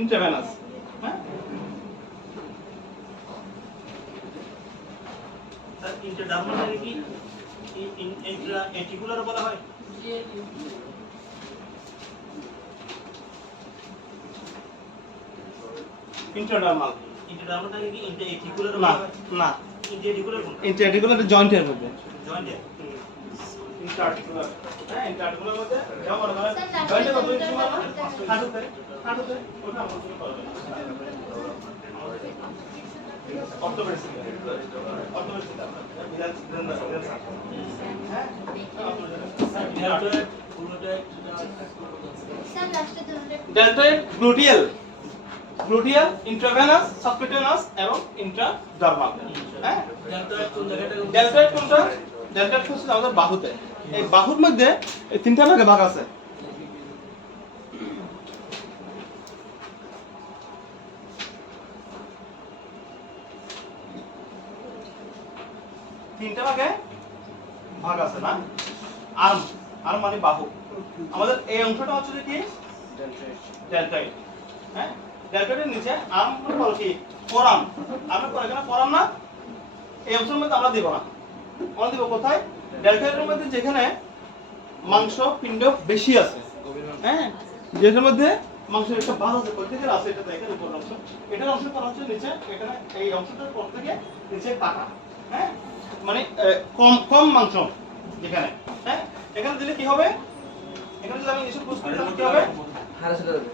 ইন্ট্রাভেনাস হ্যাঁ স্যার ইন্টারডার্মাল কি ইন্ট্রাএটিকুলার বলা হয় ইন্ট্রাডার্মাল ইন্টারডার্মাল কি ইন্টারএটিকুলার না বলা হয় না ইন্টারএটিকুলার কোনটা ইন্ট্রাআর্টিকুলার জয়েন্টের মধ্যে জয়েন্ট ইন্ট্রাআর্টিকুলার হ্যাঁ ইন্ট্রাআর্টিকুলার মধ্যে যেমন মানে জয়েন্টের মধ্যে কিছু না হাঁটুতে ওটা আমরা শুরু করব orthopaedic deltoid gluteal intravenous subcutaneous এবং ইন্ট্রাডার্মাল হ্যাঁ ডেল্টয়েড কোনটা ডেল্টয়েড হচ্ছে আমাদের বাহুতে এই বাহুর মধ্যে এই তিনটা ভাগ আছে তিনটা ভাগ আছে না আর্ম মানে বাহু আমাদের এই অংশটা হচ্ছে কি ডেল্টয়েড হ্যাঁ ডেল্টয়েডের নিচে আর্ম হলো কি ফোরাম আমরা পরে এখানে ফোরাম না এই অংশের মধ্যে আমরা দেব না আমরা দেব কোথায় ডেল্টয়েডের মধ্যে যেখানে মাংস পিণ্ড বেশি আছে হ্যাঁ যেটার মধ্যে মাংসের একটা ভালো যে কোথা থেকে আছে এটা দেখেন উপর অংশ, এটার অংশ পর হচ্ছে নিচে, এখানে এই অংশটার পর থেকে নিচে কাটা, হ্যাঁ মানে কম কম মাংস যেখানে, হ্যাঁ এখানে দিলে কি হবে, এখানে যদি আমি এসব পুশ করি তাহলে কি হবে, হাড়ে চলে যাবে।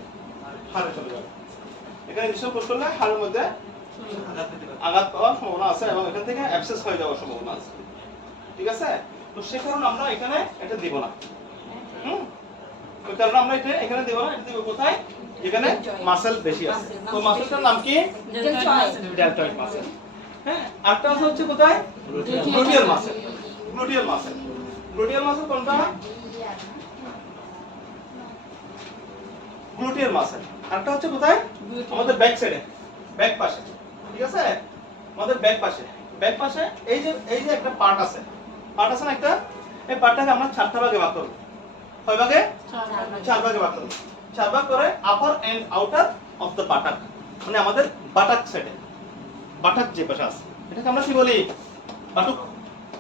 হাড়ে চলে যাবে। এখানে এসব পুশ করলে হাড়ের মধ্যে আঘাত পাওয়ার সম্ভাবনা আছে এবং এখান থেকে অ্যাবসেস হয়ে যাওয়ার সম্ভাবনা আছে, ঠিক আছে? তো সে কারণে আমরা এখানে এটা দিব না, ওই কারণে আমরা এটা এখানে দেব না, এটা দেব কোথায়, যেখানে মাসল বেশি আছে। তো মাসলটার নাম কি? Deltoid muscle. হ্যাঁ, আরেকটা আছে হচ্ছে কোথায়, gluteal muscle. Gluteal muscle, gluteal muscle কোনটা? Gluteal muscle. আরেকটা হচ্ছে কোথায়, আমাদের ব্যাক সাইডে, ব্যাক পাশে, ঠিক আছে? আমাদের ব্যাক পাশে, ব্যাক পাশে এই যে একটা পার্ট আছে না একটা, এই পার্টটাকে আমরা চারটা ভাগে ভাগ করব। কয় ভাগে? চার ভাগে ভাগ করব। চার ভাগ করে upper and outer of the buttock, মানে আমাদের বাটাক সাইডে, বাটাক যে পাশে আছে এটাকে আমরা কি বলি, বাটুক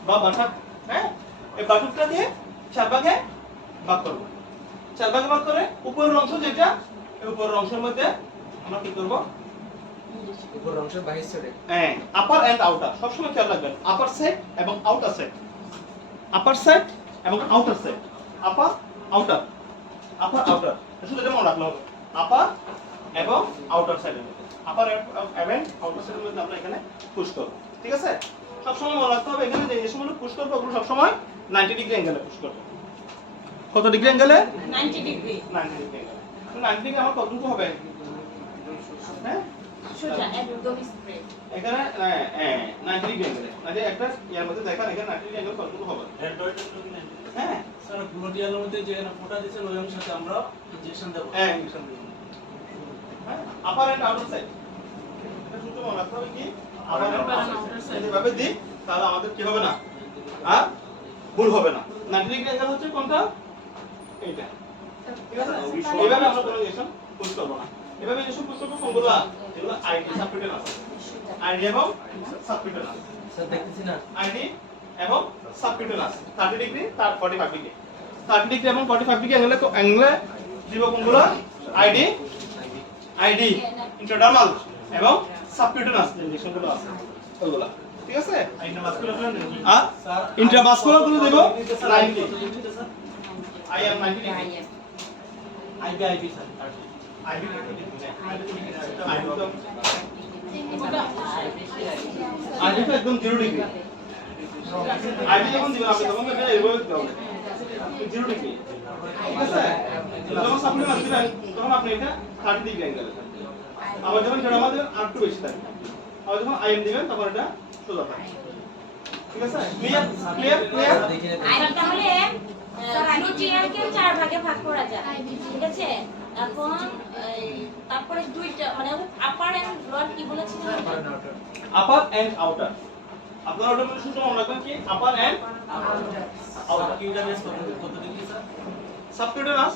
বা বাটাক। হ্যাঁ, এই বাটুকটাকে চার ভাগে ভাগ করব। চার ভাগে ভাগ করে উপরের অংশ যেটা, এই উপরের অংশের মধ্যে আমরা কি করব, উপর অংশ বাহির সাইডে। হ্যাঁ, আপার এন্ড আউটার সবসময় খেয়াল রাখবেন, আপার সাইড এবং আউটার সাইড, আপার সাইড এবং আউটার সাইড, আপার আউটার, আপার আউটার, শুধু এটা মনে রাখলে হবে, আপার এবং আউটার সাইডের মধ্যে, আপার এবং আউটার সাইডের মধ্যে আমরা এখানে পুশ করব, ঠিক আছে? সবসময় মনে রাখতে হবে এখানে যে জিনিসগুলো পুশ করব ওগুলো সবসময় 90 ডিগ্রি অ্যাঙ্গেলে পুশ করব। কত ডিগ্রি অ্যাঙ্গেলে? 90 ডিগ্রি। 90 ডিগ্রি অ্যাঙ্গেলে। 90 ডিগ্রি আমার কতটুকু হবে? হ্যাঁ, সোজা একদম স্ট্রেট। এখানে 90 ডিগ্রি অ্যাঙ্গেলে, মানে একটা ইয়ার মধ্যে দেখেন এখানে 90 ডিগ্রি অ্যাঙ্গেল কতটুকু হবে? হ্যাঁ, স্যার গ্লুটিয়ালের মধ্যে যে ফোঁটা দিয়েছেন ওই অংশতে আমরা ইনজেকশন দেব। ইনজেকশন দেব। হ্যাঁ, আপার এন্ড আউটার সাইড, এটা শুধু মনে রাখতে হবে কি, আপার এন্ড আউটার সাইড এভাবে দিই, তাহলে আমাদের কি হবে না, আর ভুল হবে না। 90 ডিগ্রি অ্যাঙ্গেল হচ্ছে কোনটা, এইটা, ঠিক আছে? এইভাবে আমরা কোনো ইনজেকশন পুশ করব না, এভাবে ইনজেকশন পুশ করব কোনগুলো, যেগুলো আইডি সাবপিটাল আছে, আইডি এবং সাবপিটাল আছে, স্যার দেখতেছি না। আইডি এবং সাবপিটাল আছে, 30 ডিগ্রি তার 45 ডিগ্রি, 30 ডিগ্রি এবং 45 ডিগ্রি অ্যাঙ্গেলে দিব কোনগুলো, আইডি, আইডি ইন্ট্রাডার্মাল এবং সাবকিউটেনাস ইনজেকশনগুলো আছে ওইগুলো, ঠিক আছে? ইন্ট্রামাসকুলার নাকি? আর ইন্ট্রাভাস্কুলার গুলো দেব 90, I am 90 degree, IB sir. IB ID তো একদম 0 ডিগ্রি, আইডি যখন দিবেন আপনি তখন এটা এইভাবে দিতে হবে 0 ডিগ্রি, ঠিক আছে? যখন সাপ্লিমেন্ট দিবেন তখন আপনি এটা 30 ডিগ্রি অ্যাঙ্গেলে, আবার যখন এটা আমাদের আর একটু বেশি থাকে, আবার যখন আইএম দিবেন তখন এটা সোজা থাকে, ঠিক আছে? Clear clear clear. আর তাহলে গ্লুটিয়ালকে চার ভাগে ভাগ করা যায়, ঠিক আছে? এখন তারপরে দুইটা মানে আপার এন্ড লোয়ার কি বলেছিলেন? আপার এন্ড আউটার, আপনারা ওটা মনে শুনতে মনে রাখবেন কি, আপার এন্ড আউটার। কিউটানেস কত ডিগ্রি স্যার? সাবকিউটেনাস,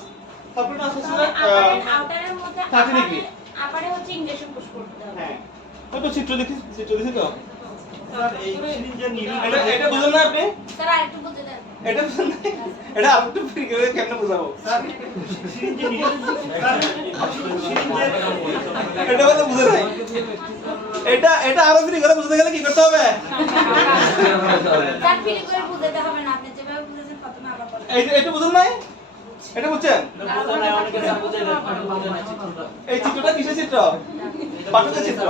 সাবকিউটেনাস হচ্ছে আপার এন্ড আউটারের মধ্যে 30 ডিগ্রি। আপারে হচ্ছে ইনজেকশন পুশ করতে হবে। হ্যাঁ, কত চিত্র দেখি, চিত্র দেখি তো, স্যার এই সিরিঞ্জের নিডল এটা এটা বুঝেন না আপনি, স্যার আরেকটু বুঝে দেন। এটা বুঝেন না, এটা আরেকটু ফ্রি করে কেমনে বুঝাবো, স্যার সিরিঞ্জের নিডল স্যার সিরিঞ্জের এটা বলে বুঝে নাই, এটা এটা আরো ফ্রি করে বুঝতে গেলে কি করতে হবে, স্যার ফিল করে বুঝাতে হবে না, আপনি যেভাবে বুঝেছেন প্রথমে আবার বলেন। এটা বুঝেন নাই, এটা বুঝছেন? অনেকে স্যার বুঝে না, বুঝে না চিত্রটা। এই চিত্রটা কিসের চিত্র, বাটুকের চিত্র,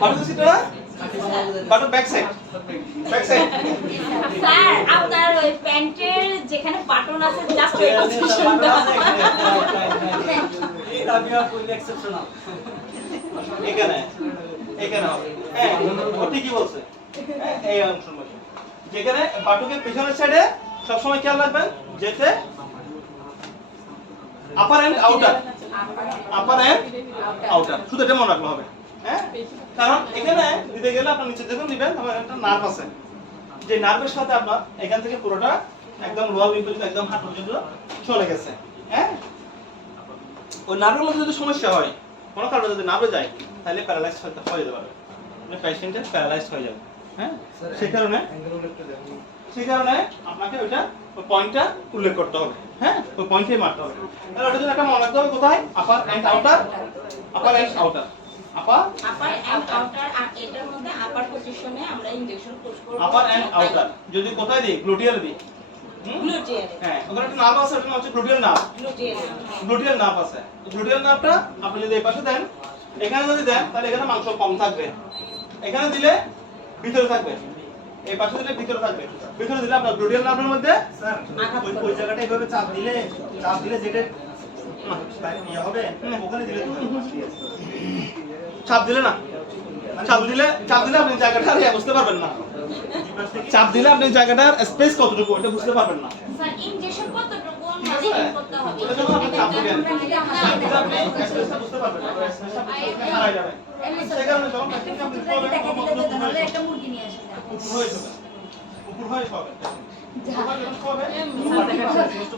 বাটুকের চিত্র না, buttock back side, back side. Sir আপনার ওই প্যান্টের যেখানে বাটন আছে জাস্ট ওই পজিশনটা এই কাবিয়া কইলে এক্সেপশনাল। এখানে এখানে হবে, হ্যাঁ ও ঠিকই বলছে, হ্যাঁ এই অংশের মধ্যে, যেখানে বাটুকের পিছনের সাইডে সবসময় খেয়াল রাখবেন যেতে upper and outer, upper and outer, শুধু এটা মনে রাখলে হবে, হ্যাঁ? কারণ এখানে দিতে গেলে আপনার নিচে যখন দিবেন তখন একটা নার্ভ আছে, যে নার্ভের সাথে আপনার এখান থেকে পুরোটা একদম লোয়ার লিম্ব পর্যন্ত একদম হাঁটু পর্যন্ত চলে গেছে, হ্যাঁ? ওই নার্ভের মধ্যে যদি সমস্যা হয়, কোনো কারণে যদি নার্ভে যায় তাহলে প্যারালাইজড হয়ে যেতে পারে, মানে পেশেন্টের প্যারালাইজড হয়ে যাবে, হ্যাঁ সেই কারণে আপনাকে ওইটা ওই পয়েন্টটা উল্লেখ করতে হবে, হ্যাঁ ওই পয়েন্টেই মারতে হবে। তাহলে ওটার জন্য একটা মনে রাখতে হবে কোথায়, upper and outer, upper and outer, upper and outer. এটার মধ্যে আপার পজিশনে আমরা ইনজেকশন পুশ করব। আপার এন্ড আউটার যদি কোথায় দিই, গ্লুটিয়াল দিই, গ্লুটিয়াল। হ্যাঁ ওখানে একটা নার্ভ আছে, ওটা হচ্ছে গ্লুটিয়াল নার্ভ। গ্লুটিয়াল নার্ভ আছে, গ্লুটিয়াল নার্ভটা আপনি যদি এই পাশে দেন, এখানে যদি দেন তাহলে এখানে মাংস কম থাকবে, এখানে দিলে ভিতরে থাকবে, এই পাশে দিলে ভিতরে থাকবে, ভিতরে দিলে আপনার গ্লুটিয়াল নার্ভের মধ্যে স্যার ওই জায়গাটা এইভাবে চাপ দিলে যেটা ইয়ে হবে ওখানে দিলে তো চাপ দিলে না, চাপ দিলে আপনি জায়গাটা বুঝতে পারবেন না, চাপ দিলে আপনি জায়গাটার স্পেস কতটুকু এটা বুঝতে পারবেন না। স্যার ইনজেকশন কতটুকু ঠিক আছে? মাঝে করতে হবে? এটা যখন আপনি চাপ দিবেন, চাপ দিলে আপনি স্পেসটা বুঝতে পারবেন না, স্পেসটা হারাই যাবে। সেই কারণে যখন পেশেন্টকে আপনি দেখে দিলে যেতে হলে একটা মুরগি নিয়ে আসে উপর হয়ে শোবেন,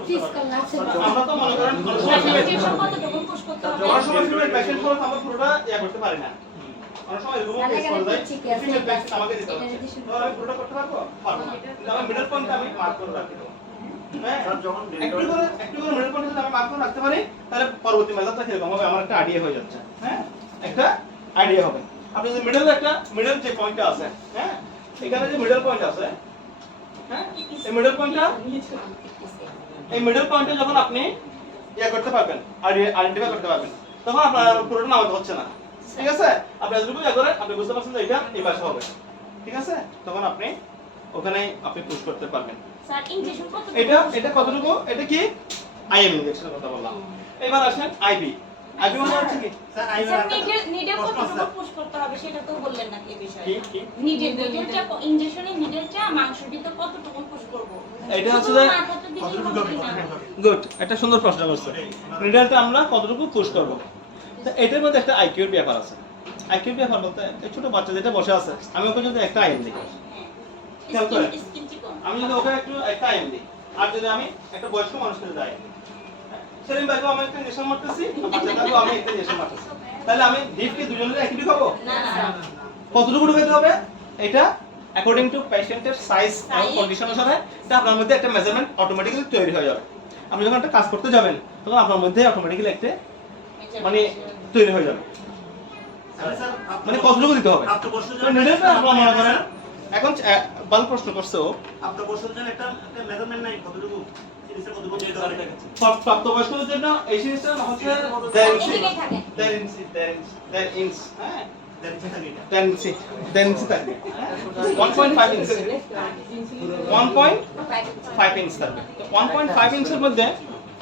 ফিস কল লাগছে আমরা তো মনে করেন অনেক সময় ইনজেকশন কতটুকু পুশ করতে হবে? অনেক সময় ফিমেল পেশেন্ট হলো আমরা পুরোটা করতে পারি না, অনেক সময় এরকম কেস করে যায় ফিমেল পেশেন্ট আমাকে দিতে হবে, তো আমি পুরোটা করতে পারবো না, কিন্তু আমি মিডল পয়েন্টটা আমি মার্ক করে রাখি দেবো। হ্যাঁ একটু করে মিডল পয়েন্ট যদি আমি মার্ক করে রাখতে পারি তাহলে পরবর্তী মেজাজটা কিরকম হবে আমার একটা আইডিয়া হয়ে যাচ্ছে, হ্যাঁ একটা আইডিয়া হবে। আপনি যদি মিডল যে পয়েন্টটা আছে, হ্যাঁ এখানে যে মিডল পয়েন্ট আছে, হ্যাঁ এই মিডল পয়েন্টে যখন আপনি করতে পারবেন, আইডেন্টিফাই করতে পারবেন, তখন আপনার পুরোটা নামাতে হচ্ছে না, ঠিক আছে? আপনি এতটুকু করে আপনি বুঝতে পারছেন যে এটা এই পাশে হবে, ঠিক আছে? তখন আপনি ওখানে আপনি পুশ করতে পারবেন। স্যার ইনজেকশন কতটুকু? এটা কতটুকু, এটা কি আইএম ইনজেকশনের কথা বললাম। এবার আসেন আইবি মানে হচ্ছে কি স্যার স্যার নিডেল কতটুকু পুশ করতে হবে সেটা তো বললেন না এই বিষয়ে। কি নিডেলটা ইনজেকশনের নিডেলটা মাংসের ভিতর কতটুকু পুশ করব? এটা হচ্ছে যে মাথাটা দিলেই হবে না। গুড, একটা সুন্দর প্রশ্ন করছে। নিডলটা আমরা কতটুকু পুশ করব? তো এটার মধ্যে একটা আইকিউর ব্যাপার আছে। আইকিউর ব্যাপার বলতে এই ছোট বাচ্চা যেটা বসে আছে, আমি ওকে যদি একটা আইন দিই, খেয়াল করেন, আমি যদি ওকে একটা আইন দিই, আর যদি আমি একটা বয়স্ক মানুষকে যাই, সেলিম ভাইকে আমি একটা ইনজেকশন মারতেছি, বাচ্চাটাকেও আমি একটা ইনজেকশন মারতেছি, তাহলে আমি ডিপকে দুজনের একই ঢুকাবো? না না কতটুকু ঢুকাতে হবে? এটা অ্যাকর্ডিং টু পেশেন্টের সাইজ এবং কন্ডিশন অনুসারে এটা আপনার মধ্যে একটা মেজারমেন্ট অটোমেটিক্যালি তৈরি হয়ে যাবে। আপনি যখন একটা কাজ করতে যাবেন তখন আপনার মধ্যে অটোমেটিক্যালি একটা মানে তৈরি হয়ে যাবে, মানে কতটুকু দিতে হবে। নিডলটা আমরা মনে করেন এখন ভালো প্রশ্ন করছে ও, আপনার বছরের জন্য একটা মেজারমেন্ট নাই কতটুকু সিরিজের কতটুকু দিতে হবে প্রাপ্তবয়স্কদের জন্য এই জিনিসটা হচ্ছে 1.5 ইঞ্চি, 1.5 ইঞ্চ, হ্যাঁ 1.5 ইঞ্চি থাকবে, 1.5 ইঞ্চি, 1.5 ইঞ্চ থাকবে। তো 1.5 ইঞ্চের মধ্যে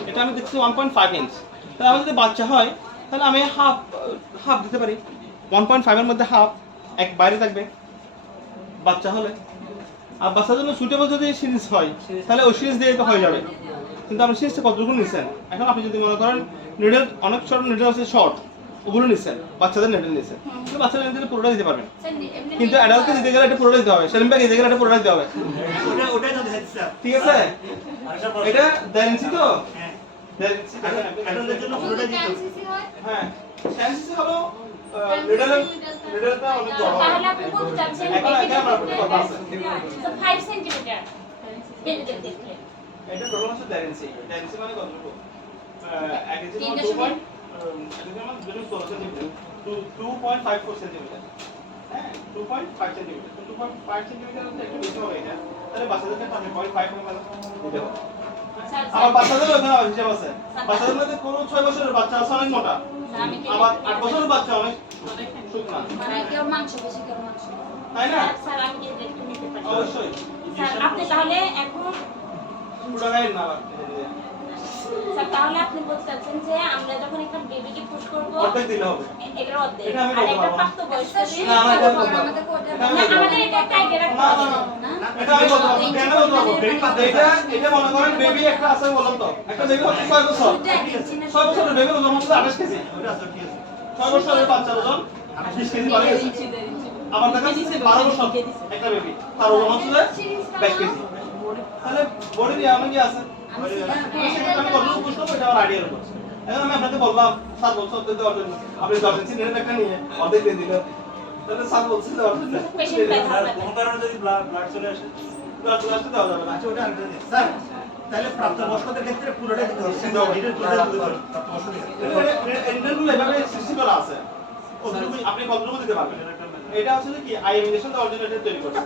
এটা আমি দেখছি 1.5 ইঞ্চ, তাহলে আমার যদি বাচ্চা হয় তাহলে আমি হাফ দিতে পারি, 1.5 এর মধ্যে হাফ এক বাইরে থাকবে বাচ্চা হলে। আর বাচ্চার জন্য সুইটেবল যদি সিরিজ হয় তাহলে ওই সিরিজ দিয়ে তো হয়ে যাবে, কিন্তু আপনি সিরিজটা কতটুকু নিচ্ছেন? এখন আপনি যদি মনে করেন নিডল অনেক ছোট নিডল আছে শর্ট, ওগুলো নিচ্ছেন, বাচ্চাদের নিডল নিচ্ছেন, তাহলে বাচ্চাদের নিডল পুরোটা দিতে পারবেন, কিন্তু অ্যাডাল্টকে দিতে গেলে এটা পুরোটা দিতে হবে, সেলিম ভাই দিতে গেলে এটা পুরোটা দিতে হবে, ওটাই তো দেখছি স্যার। ঠিক আছে? এটা 1.5 ইঞ্চি তো, হ্যাঁ 1.5 ইঞ্চি অ্যাডাল্টের জন্য পুরোটাই দিতে হবে। হ্যাঁ 10 ইঞ্চি হলো নিডলটা অনেক বড় হয়। তাহলে আপনি বলতে চাচ্ছেন এখন আমার কথা আছে, 5 সেন্টিমিটার বেলতে দেখলে এটা টোটাল হচ্ছে 1.5 ইঞ্চি, 1.5 ইঞ্চি মানে কতটুকু? 1 ইঞ্চি মানে 2.54 সেন্টিমিটার, হ্যাঁ 2.5 সেন্টিমিটার, 2.5 সেন্টিমিটার হচ্ছে একটু বেশি হবে এটা, তাহলে বাচ্চাদেরকে 0.5 দিতে হবে। আমার বাচ্চাদেরও এখানে হিসাব আছে, বাচ্চাদের মধ্যে কোনো 6 বছরের বাচ্চা আছে অনেক মোটা, আবার 8 বছরের বাচ্চা অনেক শুকনা, মানে কেউ মাংস বেশি কেউ মাংস তাই না? স্যার আমি কি একটু নিতে পারি? অবশ্যই স্যার আপনি তাহলে এখন পুরো গায়ের না আবার স্যার তাহলে আপনি বলতে চাচ্ছেন যে আমরা যখন একটা বেবিকে পুশ করব অর্ধেক দিলে হবে। এটার অর্ধেক, এটা আমি আর বলতে একটা পারবো না। প্রাপ্তবয়স্ক না, আমার এটা বলতে পারবো না। আমাদের কোটা এটা আমি না বলতে পারবো না। আমাদের এটা একটা আইডিয়া রাখতে না, হবে না, না এটা আমি বলতে পারবো না। কেন বলতে পারবো? এটা মনে করেন বেবি একটা আছে বললাম তো, একটা বেবি হচ্ছে 6 বছর, 6 বছরের বেবি ওজন হচ্ছে 28 কেজি, ওটা আছে ঠিক আছে 6 বছরের বাচ্চার ওজন 28 কেজি বাড়ে গেছে। আমার দেখা যাচ্ছে 12 বছর একটা বেবি, তার ওজন হচ্ছে 22 কেজি, তাহলে বডি দিয়ে আমার কি আছে? সেটা আমি কতটুকু পুশ করবো এটা আমার আইডিয়ার উপর। এখন আমি আপনাকে বললাম 7 বছর দিতে পারবেন, আপনি 10 ইঞ্চি নিলেন একটা নিয়ে অর্ধেক দিয়ে দিলেন, তাহলে স্যার বলছে যে পেশেন্ট স্যার ব্যথা কোনো কারণে যদি ব্লাড চলে আসে ব্লাড আসতে দেওয়া যাবে না। আচ্ছা ওটা আরেকটা দিন। স্যার তাহলে প্রাপ্তবয়স্কদের ক্ষেত্রে পুরোটাই দিতে হবে ডিটেইল পুরোটাই দিতে হবে প্রাপ্তবয়স্কদের ক্ষেত্রে এন্ডেলগুলো এভাবে সৃষ্টি করা আছে, ওটুকু আপনি কতটুকু দিতে পারবেন। এটা হচ্ছে যে কি আইএম ইনজেকশন দেওয়ার জন্য এটা তৈরি করছে,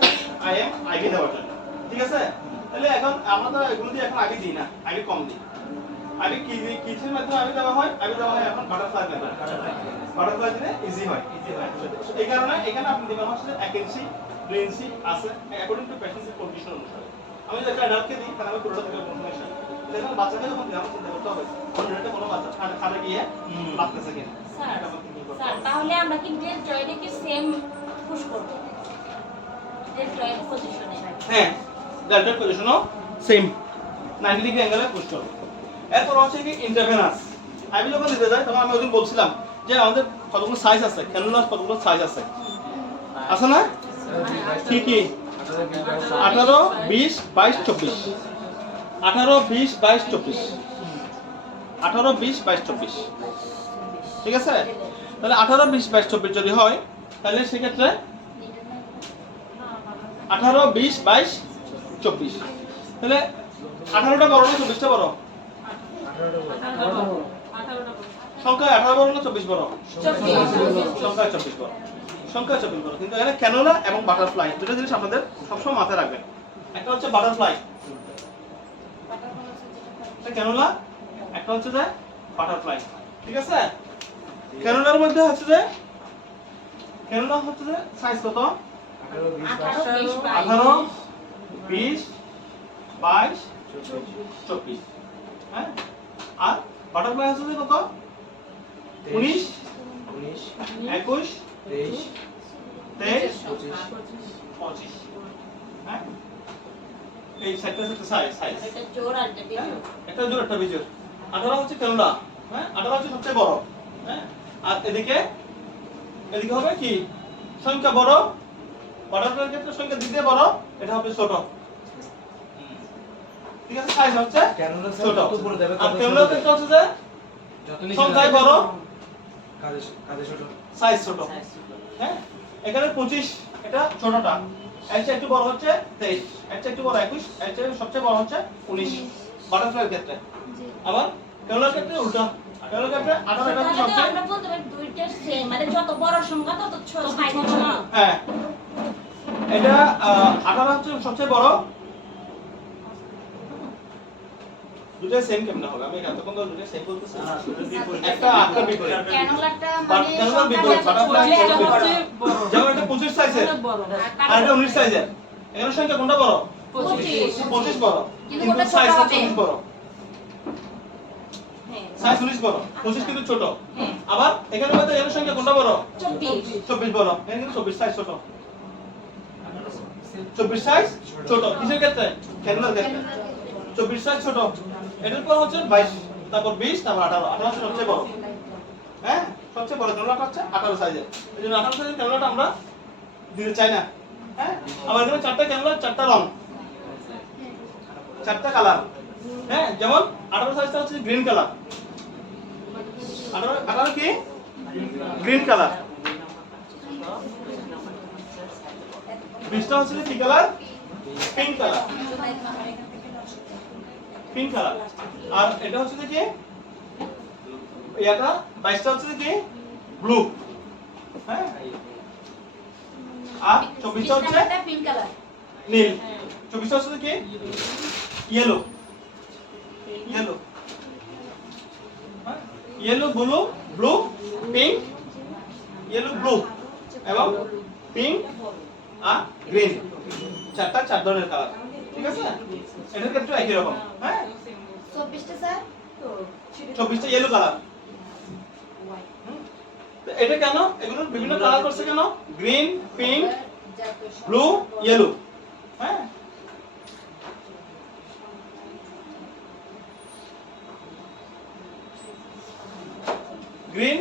আইএম আইভি দেওয়ার জন্য, ঠিক আছে। তাহলে এখন আমরা তো এগুলো দিয়ে এখন আইভি দিই না, আইভি কম দিই। আইভি কিসের মাধ্যমে আইভি দেওয়া হয়? আইভি দেওয়া হয় এখন বাটারফ্লাই মেথড। বাটারফ্লাই দিলে ইজি হয়। এই কারণে এখানে আপনি দিবেন হচ্ছে 1 ইঞ্চি 2 ইঞ্চি আছে অ্যাকর্ডিং টু পেশেন্টের কন্ডিশন অনুসারে। আমি যদি একটা অ্যাডাল্টকে দিই তাহলে আমি পুরোটা থেকে কনফার্মেশন, দেখুন বাচ্চাকে যখন দিই আমার চিন্তা করতে হবে অলরেডি কোনো বাচ্চা খাবে গিয়ে লাগতেছে কিনা। স্যার তাহলে আমরা কি ডেল্টয়েডে কি সেম পুশ করব? ডেল্টয়েড পজিশনে হ্যাঁ, ডেল্টয়েড পজিশনও সেম 90 ডিগ্রি অ্যাঙ্গেলে পুশ করব। এরপর হচ্ছে কি ইন্টারভেনাস। আমি যখন দিতে যাই তখন আমি ওদিন বলছিলাম যে আমাদের কতগুলো সাইজ আছে, ক্যানুলার কতগুলো সাইজ আছে, আছে না? কি কি? 18, 20, 22, 24। 18, 20, 22, 24। 18, 20, 22, 24। ঠিক আছে? তাহলে 18, 20, 22, 24 যদি হয় তাহলে সেক্ষেত্রে 18, 20, 22, 24। তাহলে 18টা বড় না 24টা বড়? সংখ্যা 18 বড় না 24 বড়? সংখ্যা 24 বড়। সংখ্যা 24 বড়। কিন্তু এখানে ক্যানুলা এবং বাটারফ্লাই দুটো জিনিস আপনাদের সবসময় মাথায় রাখবেন। একটা হচ্ছে বাটারফ্লাই, একটা ক্যানুলা, একটা হচ্ছে যে বাটারফ্লাই। ঠিক আছে? ক্যানুলার মধ্যে হচ্ছে যে ক্যানুলা হচ্ছে যে সাইজ কত? 18, 20, 22, 24। হ্যাঁ? আর বাটারফ্লাই হচ্ছে যে কত? 19, 21, 23, 25। হ্যাঁ? এই সাইজটা হচ্ছে সাইজ। এটা জোর আর এটা বিজোড়। একটা জোর একটা বিজোড়। 18 হচ্ছে ক্যানুলা, হ্যাঁ? 18 হচ্ছে সবচেয়ে বড়, হ্যাঁ? আর এদিকে হবে কি? সংখ্যা বড়, বাটারফ্লাইয়ের ক্ষেত্রে সংখ্যা দ্বিতীয় বড়, এটা হবে ছোট। ঠিক আছে? সাইজ হচ্ছে ছোট। আর ক্যানুলার ক্ষেত্রে হচ্ছে যে সংখ্যায় বড়, সাইজ ছোট। হ্যাঁ? এখানে 25, এটা ছোটটা। এর চেয়ে একটু বড় হচ্ছে 23, এর চেয়ে একটু বড় 21, এর চেয়ে সবচেয়ে বড় হচ্ছে 19 বাটারফ্লাইয়ের ক্ষেত্রে। আবার ক্যানুলার ক্ষেত্রে উল্টা। ক্যানুলার ক্ষেত্রে 18 এটা হচ্ছে তাহলে তো সবচেয়ে, আমরা বলতে পারি দুইটা সেম, মানে যত বড় সংখ্যা তত ছোট সাইজ না। হ্যাঁ এটা 18 হচ্ছে সবচেয়ে বড়। দুটো সেম কেমনে হবে? আমি এতক্ষণ তো দুটো সেম বলতেছি। একটা আটটা বিপরীত। ক্যানুলারটা বাট মানে ক্যানুলার বিপরীত, বাটারফ্লাই এটা বিপরীত। হচ্ছে যেমন এটা 25 সাইজের আর এটা 19 সাইজের। এখানে সংখ্যা কোনটা বড়? 25 বড়। কিন্তু কিন্তু ওটা ছোট সাইজ হবে। 19 বড়। হ্যাঁ সাইজ 19 বড়, 25 কিন্তু ছোট। হ্যাঁ আবার এখানে মধ্যে এর সংখ্যা কোনটা বড়? 24 24 বড়। এখানে কিন্তু 24 সাইজ ছোট। 24 সাইজ ছোট। কিসের ক্ষেত্রে? ক্যানুলার ক্ষেত্রে। 24 সাইজ ছোট। এটার পর হচ্ছে 22, তারপর 20, তারপর 18। 18 হচ্ছে সবচেয়ে বড়। হ্যাঁ? সবচেয়ে বড় ক্যানুলাটা হচ্ছে 18 সাইজের। এইজন্য 18 সাইজের ক্যানুলাটা আমরা দিতে চাই না। হ্যাঁ? আবার এখানে চারটা ক্যানুলা, চারটা রং, চারটা কালার। হ্যাঁ? যেমন 18 সাইজটা হচ্ছে গ্রিন কালার। 18 কি? Green colour. 20টা হচ্ছে কি colour? Pink colour. Pink colour. আর এটা হচ্ছে কি? এটা 22টা হচ্ছে কি? ব্লু। হ্যাঁ? আর 24টা হচ্ছে পিঙ্ক কালার। নীল। 24টা হচ্ছে কি? Yellow. Yellow. Yellow, blue, blue, pink, yellow, blue এবং পিঙ্ক আর গ্রিন। চারটা চার ধরনের কালার। ঠিক আছে? এটার ক্ষেত্রে একই রকম। হ্যাঁ? 24টা স্যার? 24টা ইয়েলো কালার। এটা কেন? এগুলো বিভিন্ন কালার করছে কেন? Green, pink, blue, yellow. হ্যাঁ? Green,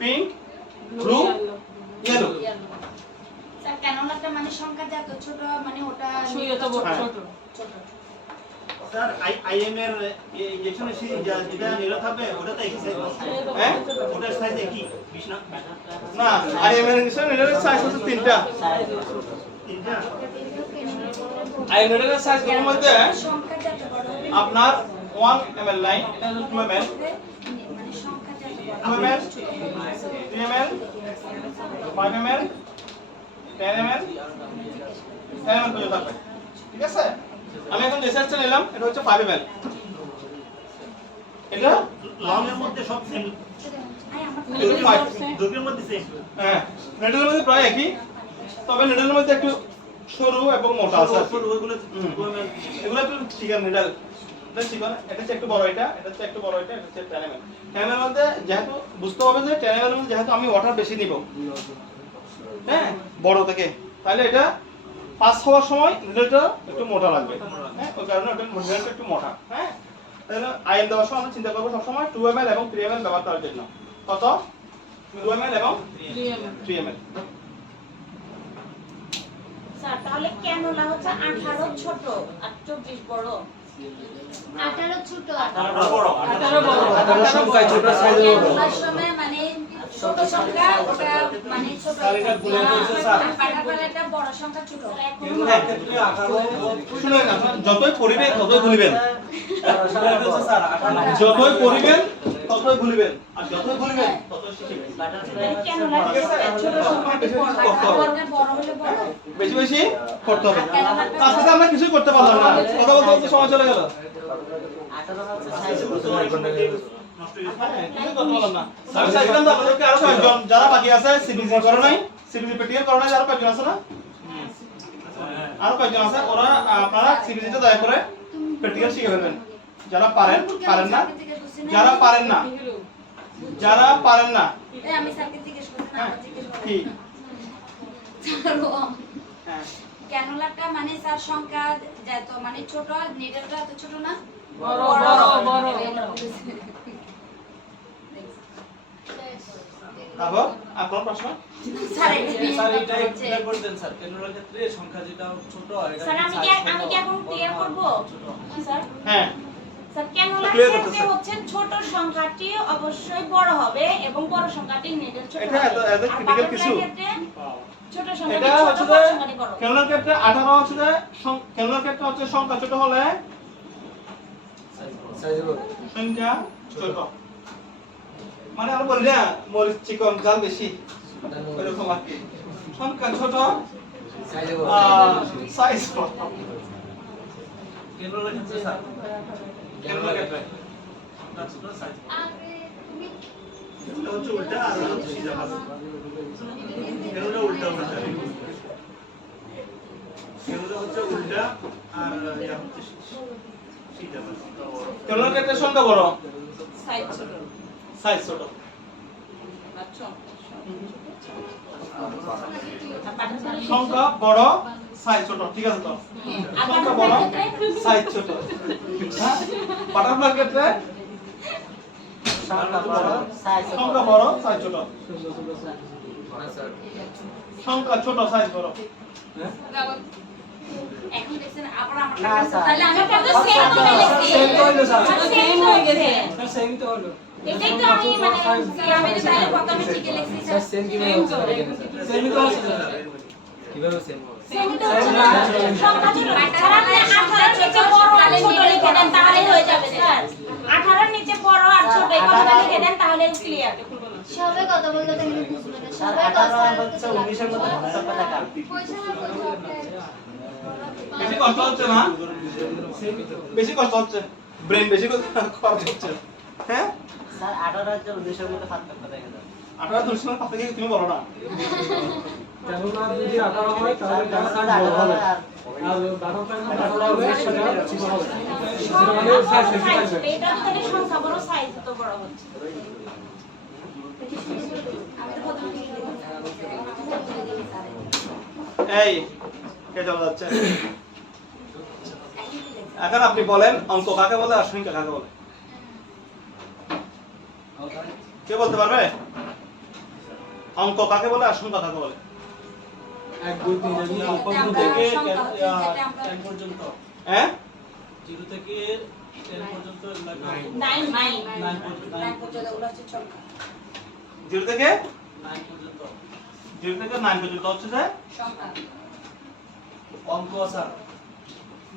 pink, blue, yellow. Sir ক্যানুলাটা মানে সংখ্যা যত ছোট মানে ওটা সুই তো বড় হ্যাঁ। ছোট। ছোট। স্যার আইএম এর ইনজেকশনের সিরিজ যেটা নিরত হবে ওটা তো একই সাইজ হ্যাঁ ওটার সাইজ একই 20 না না আইএম এর সাইজ হচ্ছে তিনটা তিনটা আইএম এর সাইজ এর মধ্যে সংখ্যা যত বড় হবে আপনার 1 ml লাইন এটা হচ্ছে 2 ml মানে সংখ্যা যত বড় 2 ml 3 ml 5 ml 10 ml 10 ml পর্যন্ত থাকবে ঠিক আছে আমি এখন যে সাইজটা নিলাম এটা হচ্ছে 5 ml এটা লং এর মধ্যে সব সেম আই আমার দুটোর মধ্যে সেম হ্যাঁ নেডলের মধ্যে প্রায় একই তবে নেডলের মধ্যে একটু সরু এবং মোটা আছে ওগুলো এগুলো একটু চিকন নেডল এটা চিকন এটা হচ্ছে একটু বড় এটা হচ্ছে একটু বড় এটা হচ্ছে 10 ml 10 ml মধ্যে যেহেতু বুঝতে হবে যে 10 ml এর মধ্যে যেহেতু আমি ওয়াটার বেশি নিব হ্যাঁ বড় থেকে তাহলে এটা পাস হওয়ার সময় নেডলটা একটু মোটা লাগবে হ্যাঁ ওই কারণে ওটা নেডলটা একটু মোটা হ্যাঁ তাহলে আইএম দেওয়ার সময় আমরা চিন্তা করব সব সময় 2 ml এবং 3 ml ব্যবহার করার জন্য কত 2 ml এবং 3 ml স্যার তাহলে ক্যানোলা হচ্ছে 18 ছোট আর 24 বড় 18 ছোট বড় ক্যানোলার সময় মানে ছোট সংখ্যা ওটা মানে ছোট পাটাপালাটা বড় সংখ্যা ছোট শুনুন আপনারা যতই পড়িবেন ততই ভুলিবেন যতই পড়িবেন ততই ভুলিবেন আর যতই ভুলিবেন ততই শিখিবেন ক্যানোলা ছোট সংখ্যাটি বড় বড় হলে বড় বেশি বেশি করতে হবে তাছাড়া আমরা কিছুই করতে পারলাম না কথা বলতে বলতে সময় চলে গেল নষ্ট হয়ে হ্যাঁ, কিছুই করতে পারলাম না আমি চাইছিলাম তো আপনাদেরকে আরো কয়েকজন যারা বাকি আছে সিবিজি করে নাই সিবিজি পেটিএল করে নাই আরো কয়েকজন আছে না আরো কয়েকজন আছে ওরা আপনারা সিবিজিতে দয়া করে প্র্যাকটিক্যাল শিখে ফেলবেন যারা পারেন না যারা পারেন না এই আমি স্যারকে জিজ্ঞেস করতে না আমার জিজ্ঞেস করতে কি হ্যাঁ ক্যানোলাটা মানে স্যার সংখ্যা যত মানে ছোট নিডলটা এত ছোট না তারপর আপনার প্রশ্ন স্যার স্যার এটা ক্লিয়ার করে দেন স্যার ক্যানোলার ক্ষেত্রে সংখ্যা যেটা ছোট আর এটা স্যার আমি কি এখন ক্লিয়ার করব স্যার হ্যাঁ স্যার ক্যানোলার Clear ক্ষেত্রে করতেছে। হচ্ছে ছোট সংখ্যাটি অবশ্যই বড় হবে এবং বড় সংখ্যাটি নেডেল ছোট এটা হবে এত critical কিছু? ছোট এটা সংখ্যাটি হচ্ছে ছোট বড় সংখ্যাটি বড় ক্যানোলার ক্ষেত্রে 18 হচ্ছে যে ক্যানোলার ক্ষেত্রে হচ্ছে সংখ্যা ছোট হলে সংখ্যা ছোট মানে আমরা বলি না মরিচ চিকন জাল বেশি এরকম আর কি সংখ্যা ছোট সাইজ বড় ক্যানোলার ক্ষেত্রে স্যার ক্যানোলার ক্ষেত্রে সংখ্যা ছোট সাইজ এটা হচ্ছে উল্টা আর ওটা হচ্ছে সিধা ভাবে কেনটা উল্টা কেনটা হচ্ছে উল্টা আর ইয়া হচ্ছে সিধা ভাবে ক্যানোলার ক্ষেত্রে সংখ্যা বড় সাইজ ছোট সাইজ ছোট আচ্ছা সংখ্যা বড় সাইজ ছোট ঠিক আছে তো সংখ্যা বড় সাইজ ছোট বাটারফ্লাই ক্ষেত্রে সংখ্যা বড় সাইজ ছোট সংখ্যা ছোট সাইজ বড় এখন দেখছেন আবার আমার তাহলে আমি তো সেম তো লিখছি সেম হয়ে গেছে সেম তো হলো এটাই তো আমি মানে আমি তো তাহলে প্রথমে শিখে লিখছি স্যার সেম তো আছে কিভাবে সেম হবে সেম তো সংখ্যা ছোট ছাড়া আপনি 18 নিচে বড় আর ছোট লিখে দেন তাহলেই হয়ে যাবে স্যার 18 নিচে বড় আর ছোট এই কথাটা লিখে দেন তাহলেই ক্লিয়ার সবাই কথা বলতে কিন্তু বুঝবে না সবাই কথা হচ্ছে 19 এর মধ্যে ভাষাটা দেখা বেশি কষ্ট হচ্ছে না বেশি কষ্ট হচ্ছে ব্রেন বেশি খরচ হচ্ছে হ্যাঁ স্যার 18 আর 19 এর মধ্যে পার্থক্য দেখা যায় 18 দুশমের পাশে গিয়ে তুমি বলো না ক্যানোলা যদি 18 হয় তাহলে এটা সাইজ বড় হবে আর বাটারফ্লাই না বাটারফ্লাই হবে সেটা ছোট হবে এটা তো তাহলে সংখ্যা বড় সাইজ তো বড় হচ্ছে আমি তো প্রথমে লিখে দিয়েছি এই কে চলে যাচ্ছে এখন আপনি বলেন অঙ্ক কাকে বলে আর সংখ্যা কাকে বলে কে বলতে পারবে অঙ্ক কাকে বলে আর সংখ্যা কাকে বলে 1 2 3 প্রথম থেকে 1 পর্যন্ত হ্যাঁ 0 থেকে 10 পর্যন্ত লেখা 9 পর্যন্ত 9 পর্যন্ত ওগুলো হচ্ছে সংখ্যা 0 থেকে 9 পর্যন্ত 0 থেকে 9 পর্যন্ত হচ্ছে যে সংখ্যা অঙ্ক স্যার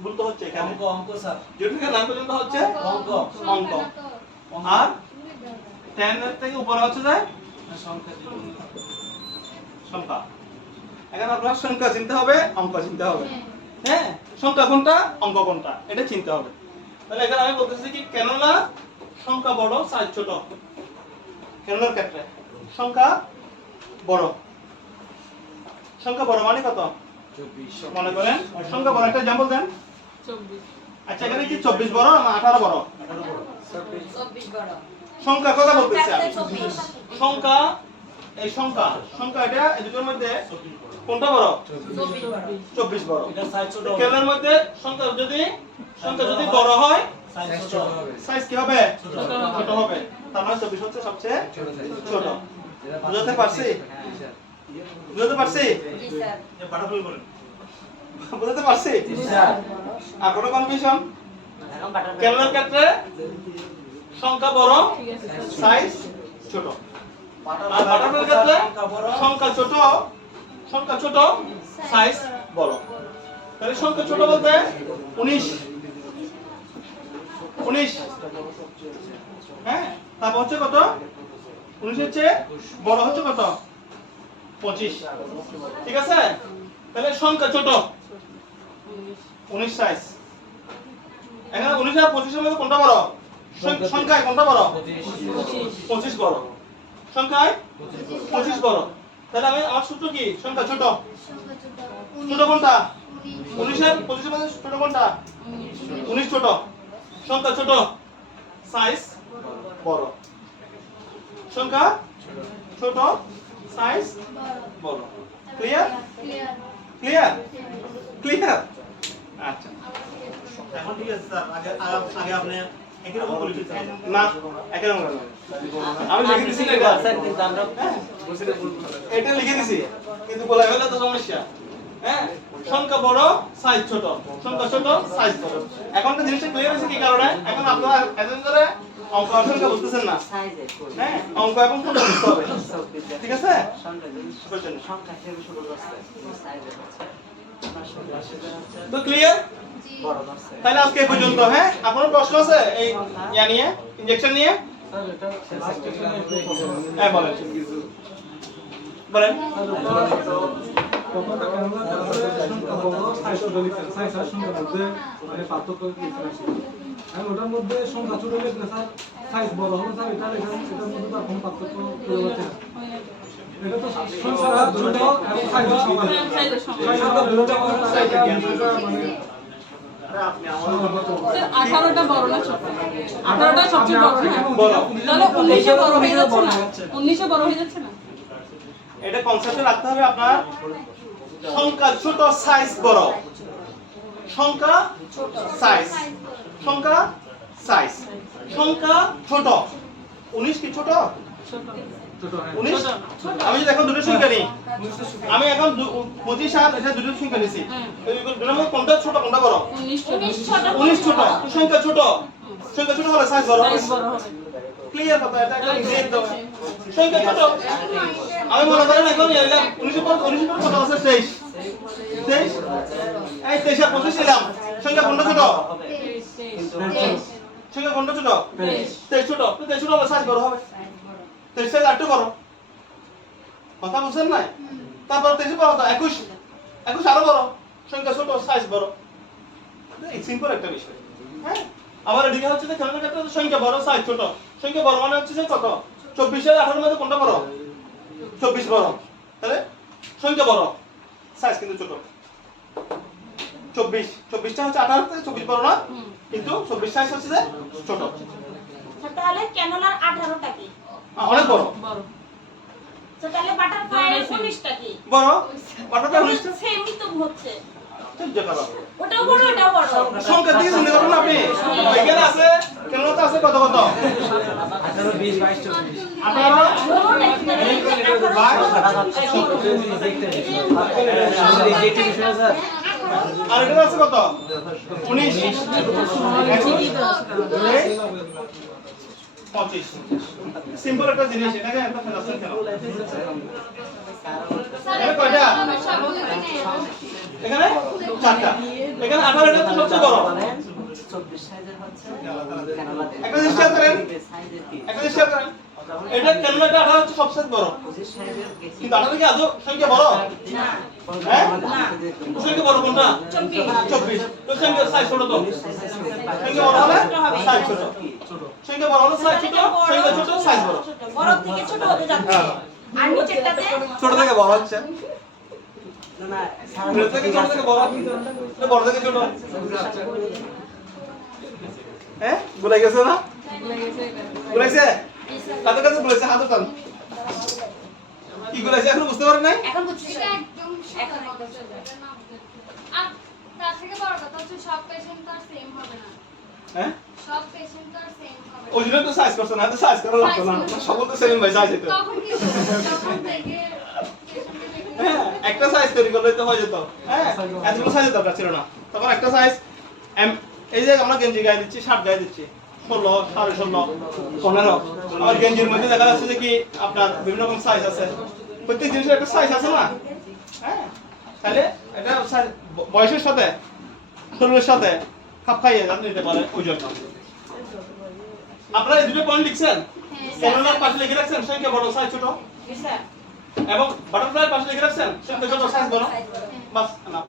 ভুল তো হচ্ছে এখানে অঙ্ক স্যার 0 থেকে 9 পর্যন্ত হচ্ছে অঙ্ক অঙ্ক আর 10 এর থেকে উপরে হচ্ছে যে সংখ্যা সংখ্যা। এখানে আপনার সংখ্যা চিনতে হবে, অঙ্ক চিনতে হবে। হ্যাঁ, সংখ্যা কোনটা, অঙ্ক কোনটা, এটা চিনতে হবে। তাহলে এখানে আমি বলতেছি কি কেন না সংখ্যা বড় সাইজ ছোট। কেননার ক্ষেত্রে সংখ্যা বড়, সংখ্যা বড় মানে কত 24 মনে করেন সংখ্যা বড় একটা एग्जांपल দেন। 24 আচ্ছা এখানে কি 24 বড় না 18 বড়? 24 বড় সংখ্যা কথা বলতেছি আমি। 24 সংখ্যা এই সংখ্যা সংখ্যা এটা এই দুটোর মধ্যে কোনটা বড়? 24 বড়। এটা সাইজ ছোট হবে কেলের মধ্যে সংখ্যা যদি বড় হয় সাইজ ছোট হবে সাইজ কি হবে? ছোট হবে। তার মানে 24 হচ্ছে সবচেয়ে ছোট। বুঝতে পারছি? বুঝতে পারছি? জি স্যার যে বাটাফল করেন বুঝতে পারছি? আর কোনো কনফিউশন? এখন বাটার কেলের ক্ষেত্রে সংখ্যা বড় সাইজ ছোট। আর বাটারফ্লাইয়ের ক্ষেত্রে সংখ্যা ছোট সাইজ বড়। তাহলে সংখ্যা ছোট বলতে 19 হ্যাঁ, তারপর হচ্ছে কত? 19 হচ্ছে বড় হচ্ছে কত? 25। ঠিক আছে? তাহলে সংখ্যা ছোট 19 সাইজ। এখানে 19 আর 25 এর মধ্যে কোনটা বড়? সংখ্যায় কোনটা বড়? 25 বড়। সংখ্যায় 25 বড়। তাহলে আমার সূত্র কি? সংখ্যা ছোট। ছোট কোনটা? 19 আর 25 এর মধ্যে ছোট কোনটা? 19 ছোট। সংখ্যা ছোট সাইজ বড়। সংখ্যা ছোট সাইজ বড়। ক্লিয়ার? ক্লিয়ার? আচ্ছা। এখন ঠিক আছে স্যার আগে আপনি একই রকম করে দিতে হবে না, একদম না। আমি লিখে দিছি না এটা। স্যার কিন্তু আমরা এটা লিখে দিছি কিন্তু বলা হলো তো সমস্যা। হ্যাঁ, সংখ্যা বড় সাইজ ছোট, সংখ্যা ছোট সাইজ বড়। এখন তো জিনিসটা ক্লিয়ার হয়েছে কি কারণে? এখন আপনারা এতদিন ধরে অঙ্ক আর সংখ্যা বুঝতেছেন না। সাইজে হ্যাঁ, অঙ্ক এখন কোনটা বুঝতে হবে। ঠিক আছে? সংখ্যা যদি সংখ্যা হিসেবে ছোট করছে সাইজে হচ্ছে আপনার সংখ্যা হিসেবে হচ্ছে তো ক্লিয়ার? বড় করছে তাহলে আজকে এই পর্যন্ত। হ্যাঁ, আপনার প্রশ্ন আছে এই ইয়া নিয়ে, ইনজেকশন নিয়ে? স্যার এটা লাস্ট স্টেশনে একটু প্রবলেম হ্যাঁ, বলেন বলেন। প্রথমটা কেন না সংখ্যা বড় সাইজ ছোট লিখছেন সাইজ আর সংখ্যার মধ্যে মানে পার্থক্য লিখছেন আসলে আর ওটার মধ্যে সংখ্যা ছোট লিখলে স্যার সাইজ বড় হবে স্যার এটার মধ্যে তার কোনো পার্থক্য করে যাচ্ছে না এটা তো সংখ্যা ছোট এবং সাইজ সমান সাইজটা দুটো মানে 18টা বড় না ছোট? 18টা সবচেয়ে বড় না? বড়। তাহলে 19 বড় হয়ে যাচ্ছে না? 19 বড় হয়ে যাচ্ছে না? এটা কনসেপ্টে রাখতে হবে আপনার। সংখ্যা ছোট সাইজ বড়। সংখ্যা সাইজ। সংখ্যা সাইজ। সংখ্যা ছোট। 19 কি ছোট? ছোট হ্যাঁ 19 আমি যদি এখন দুটো সংখ্যা নিই, আমি এখন 25 আর এটা দুটো সংখ্যা নিছি। এই দুটোর মধ্যে কোনটা ছোট কোনটা বড়? 19 ছোট। 19 ছোট। সংখ্যা ছোট। সংখ্যা ছোট হলে সাইজ বড়। সাইজ বড় হবে। ক্লিয়ার কথা, এটা একদম ক্লিয়ার দাও। সংখ্যা ছোট। আমি মনে করেন এখন 19 পর কত আছে? 23 এই 23 আর 25 নিলাম। সংখ্যা কোনটা ছোট? সংখ্যা কোনটা ছোট? 23 ছোট। তো 23 ছোট হলে সাইজ বড় হবে। 23 সাইজ আরেকটু বড়। কথা বুঝছেন না? তারপর 23 বড় হতো 21 আরো বড়। সংখ্যা ছোট সাইজ বড়। এই সিম্পল একটা বিষয়। হ্যাঁ, আবার এদিকে হচ্ছে যে খেলার ক্ষেত্রে সংখ্যা বড় সাইজ ছোট। সংখ্যা বড় মানে হচ্ছে যে কত? 24 আর 18 এর মধ্যে কোনটা বড়? 24 বড়। তাহলে সংখ্যা বড় সাইজ কিন্তু ছোট। 24টা হচ্ছে 18 থেকে 24 বড় না, কিন্তু 24 সাইজ হচ্ছে যে ছোট। তাহলে ক্যানোলার 18টা কি? অনেক বড়। বড়। তো তাহলে বাটারফ্লাইয়ের 19টা কি? বড়। বাটাটা 19টা সেমই তো হচ্ছে। ঠিক জায়গা। ওটাও বড় এটাও বড়। সংখ্যা দিয়ে শুনে করুন আপনি। এখানে আছে কেননাতে আছে কত কত? 18 20 22 24 আপনারা সংখ্যাটা হচ্ছে দেখতে বিষয় স্যার আর এটা আছে কত 19 25 সিম্পল একটা জিনিস এটাকে একটা ফেলাছেন কেন এটা কয়টা এখানে চারটা এখানে 18 টা সবচেয়ে বড় 24 সাইজের হচ্ছে ক্যানোলা দেন একটা জিনিস খেয়াল করেন সাইজের কি একটা জিনিস খেয়াল করেন এটা ক্যানোলাটা 18 হচ্ছে সবচেয়ে বড় 25 সাইজের গেছি কিন্তু 18 কি আদৌ সংখ্যা বড় না হ্যাঁ না সংখ্যা বড় কোনটা 24 তো সংখ্যা সাইজ ছোট তো সংখ্যা বড় হলে সাইজ ছোট সংখ্যা বড় হলে সাইজ ছোট সংখ্যা ছোট সাইজ বড় বড় থেকে ছোট হতে যাচ্ছে আর নিচেরটাতে ছোট থেকে বড় হচ্ছে না না ছোট থেকে ছোট থেকে বড় এটা বড় থেকে ছোট হ্যাঁ ভুলে গেছে না ভুলেছে কাদের কাছে ভুলেছে হাত উঠান কি ভুলেছে এখন বুঝতে পারেন নাই এখন বুঝছি এটা একদম এখন একদম সোজা। আর তার থেকে বড় কথা হচ্ছে সব পেশেন্ট তো আর সেম হবে না হ্যাঁ সব পেশেন্ট তো আর সেম হবে না। ওই জন্য তো সাইজ করছে না তো সাইজ করা লাগতো না সকল তো সেম ভাই সাইজ হতো তখন কি করবো? যখন থেকে পেশেন্টকে দেখে হ্যাঁ একটা সাইজ তৈরি করলে তো হয়ে যেত হ্যাঁ এতগুলো সাইজের দরকার ছিল না তখন একটা সাইজ এই যে আমরা গেঞ্জি গায়ে দিচ্ছি শার্ট গায়ে দিচ্ছি 16 16.5 15 আর গেঞ্জির মধ্যে দেখা যাচ্ছে যে কি আপনার বিভিন্ন রকম সাইজ আছে প্রত্যেক জিনিসের একটা সাইজ আছে না হ্যাঁ তাহলে এটা বয়সের সাথে শরীরের সাথে খাপ খাইয়ে যাতে নিতে পারে ওই জন্য আপনারা এই দুটো পয়েন্ট লিখছেন ক্যানোলার পাশে লিখে রাখছেন সংখ্যা বড় সাইজ ছোট স্যার এবং বাটারফ্লাই পাশে লিখে রাখছেন সংখ্যা ছোট সাইজ বড় বাস না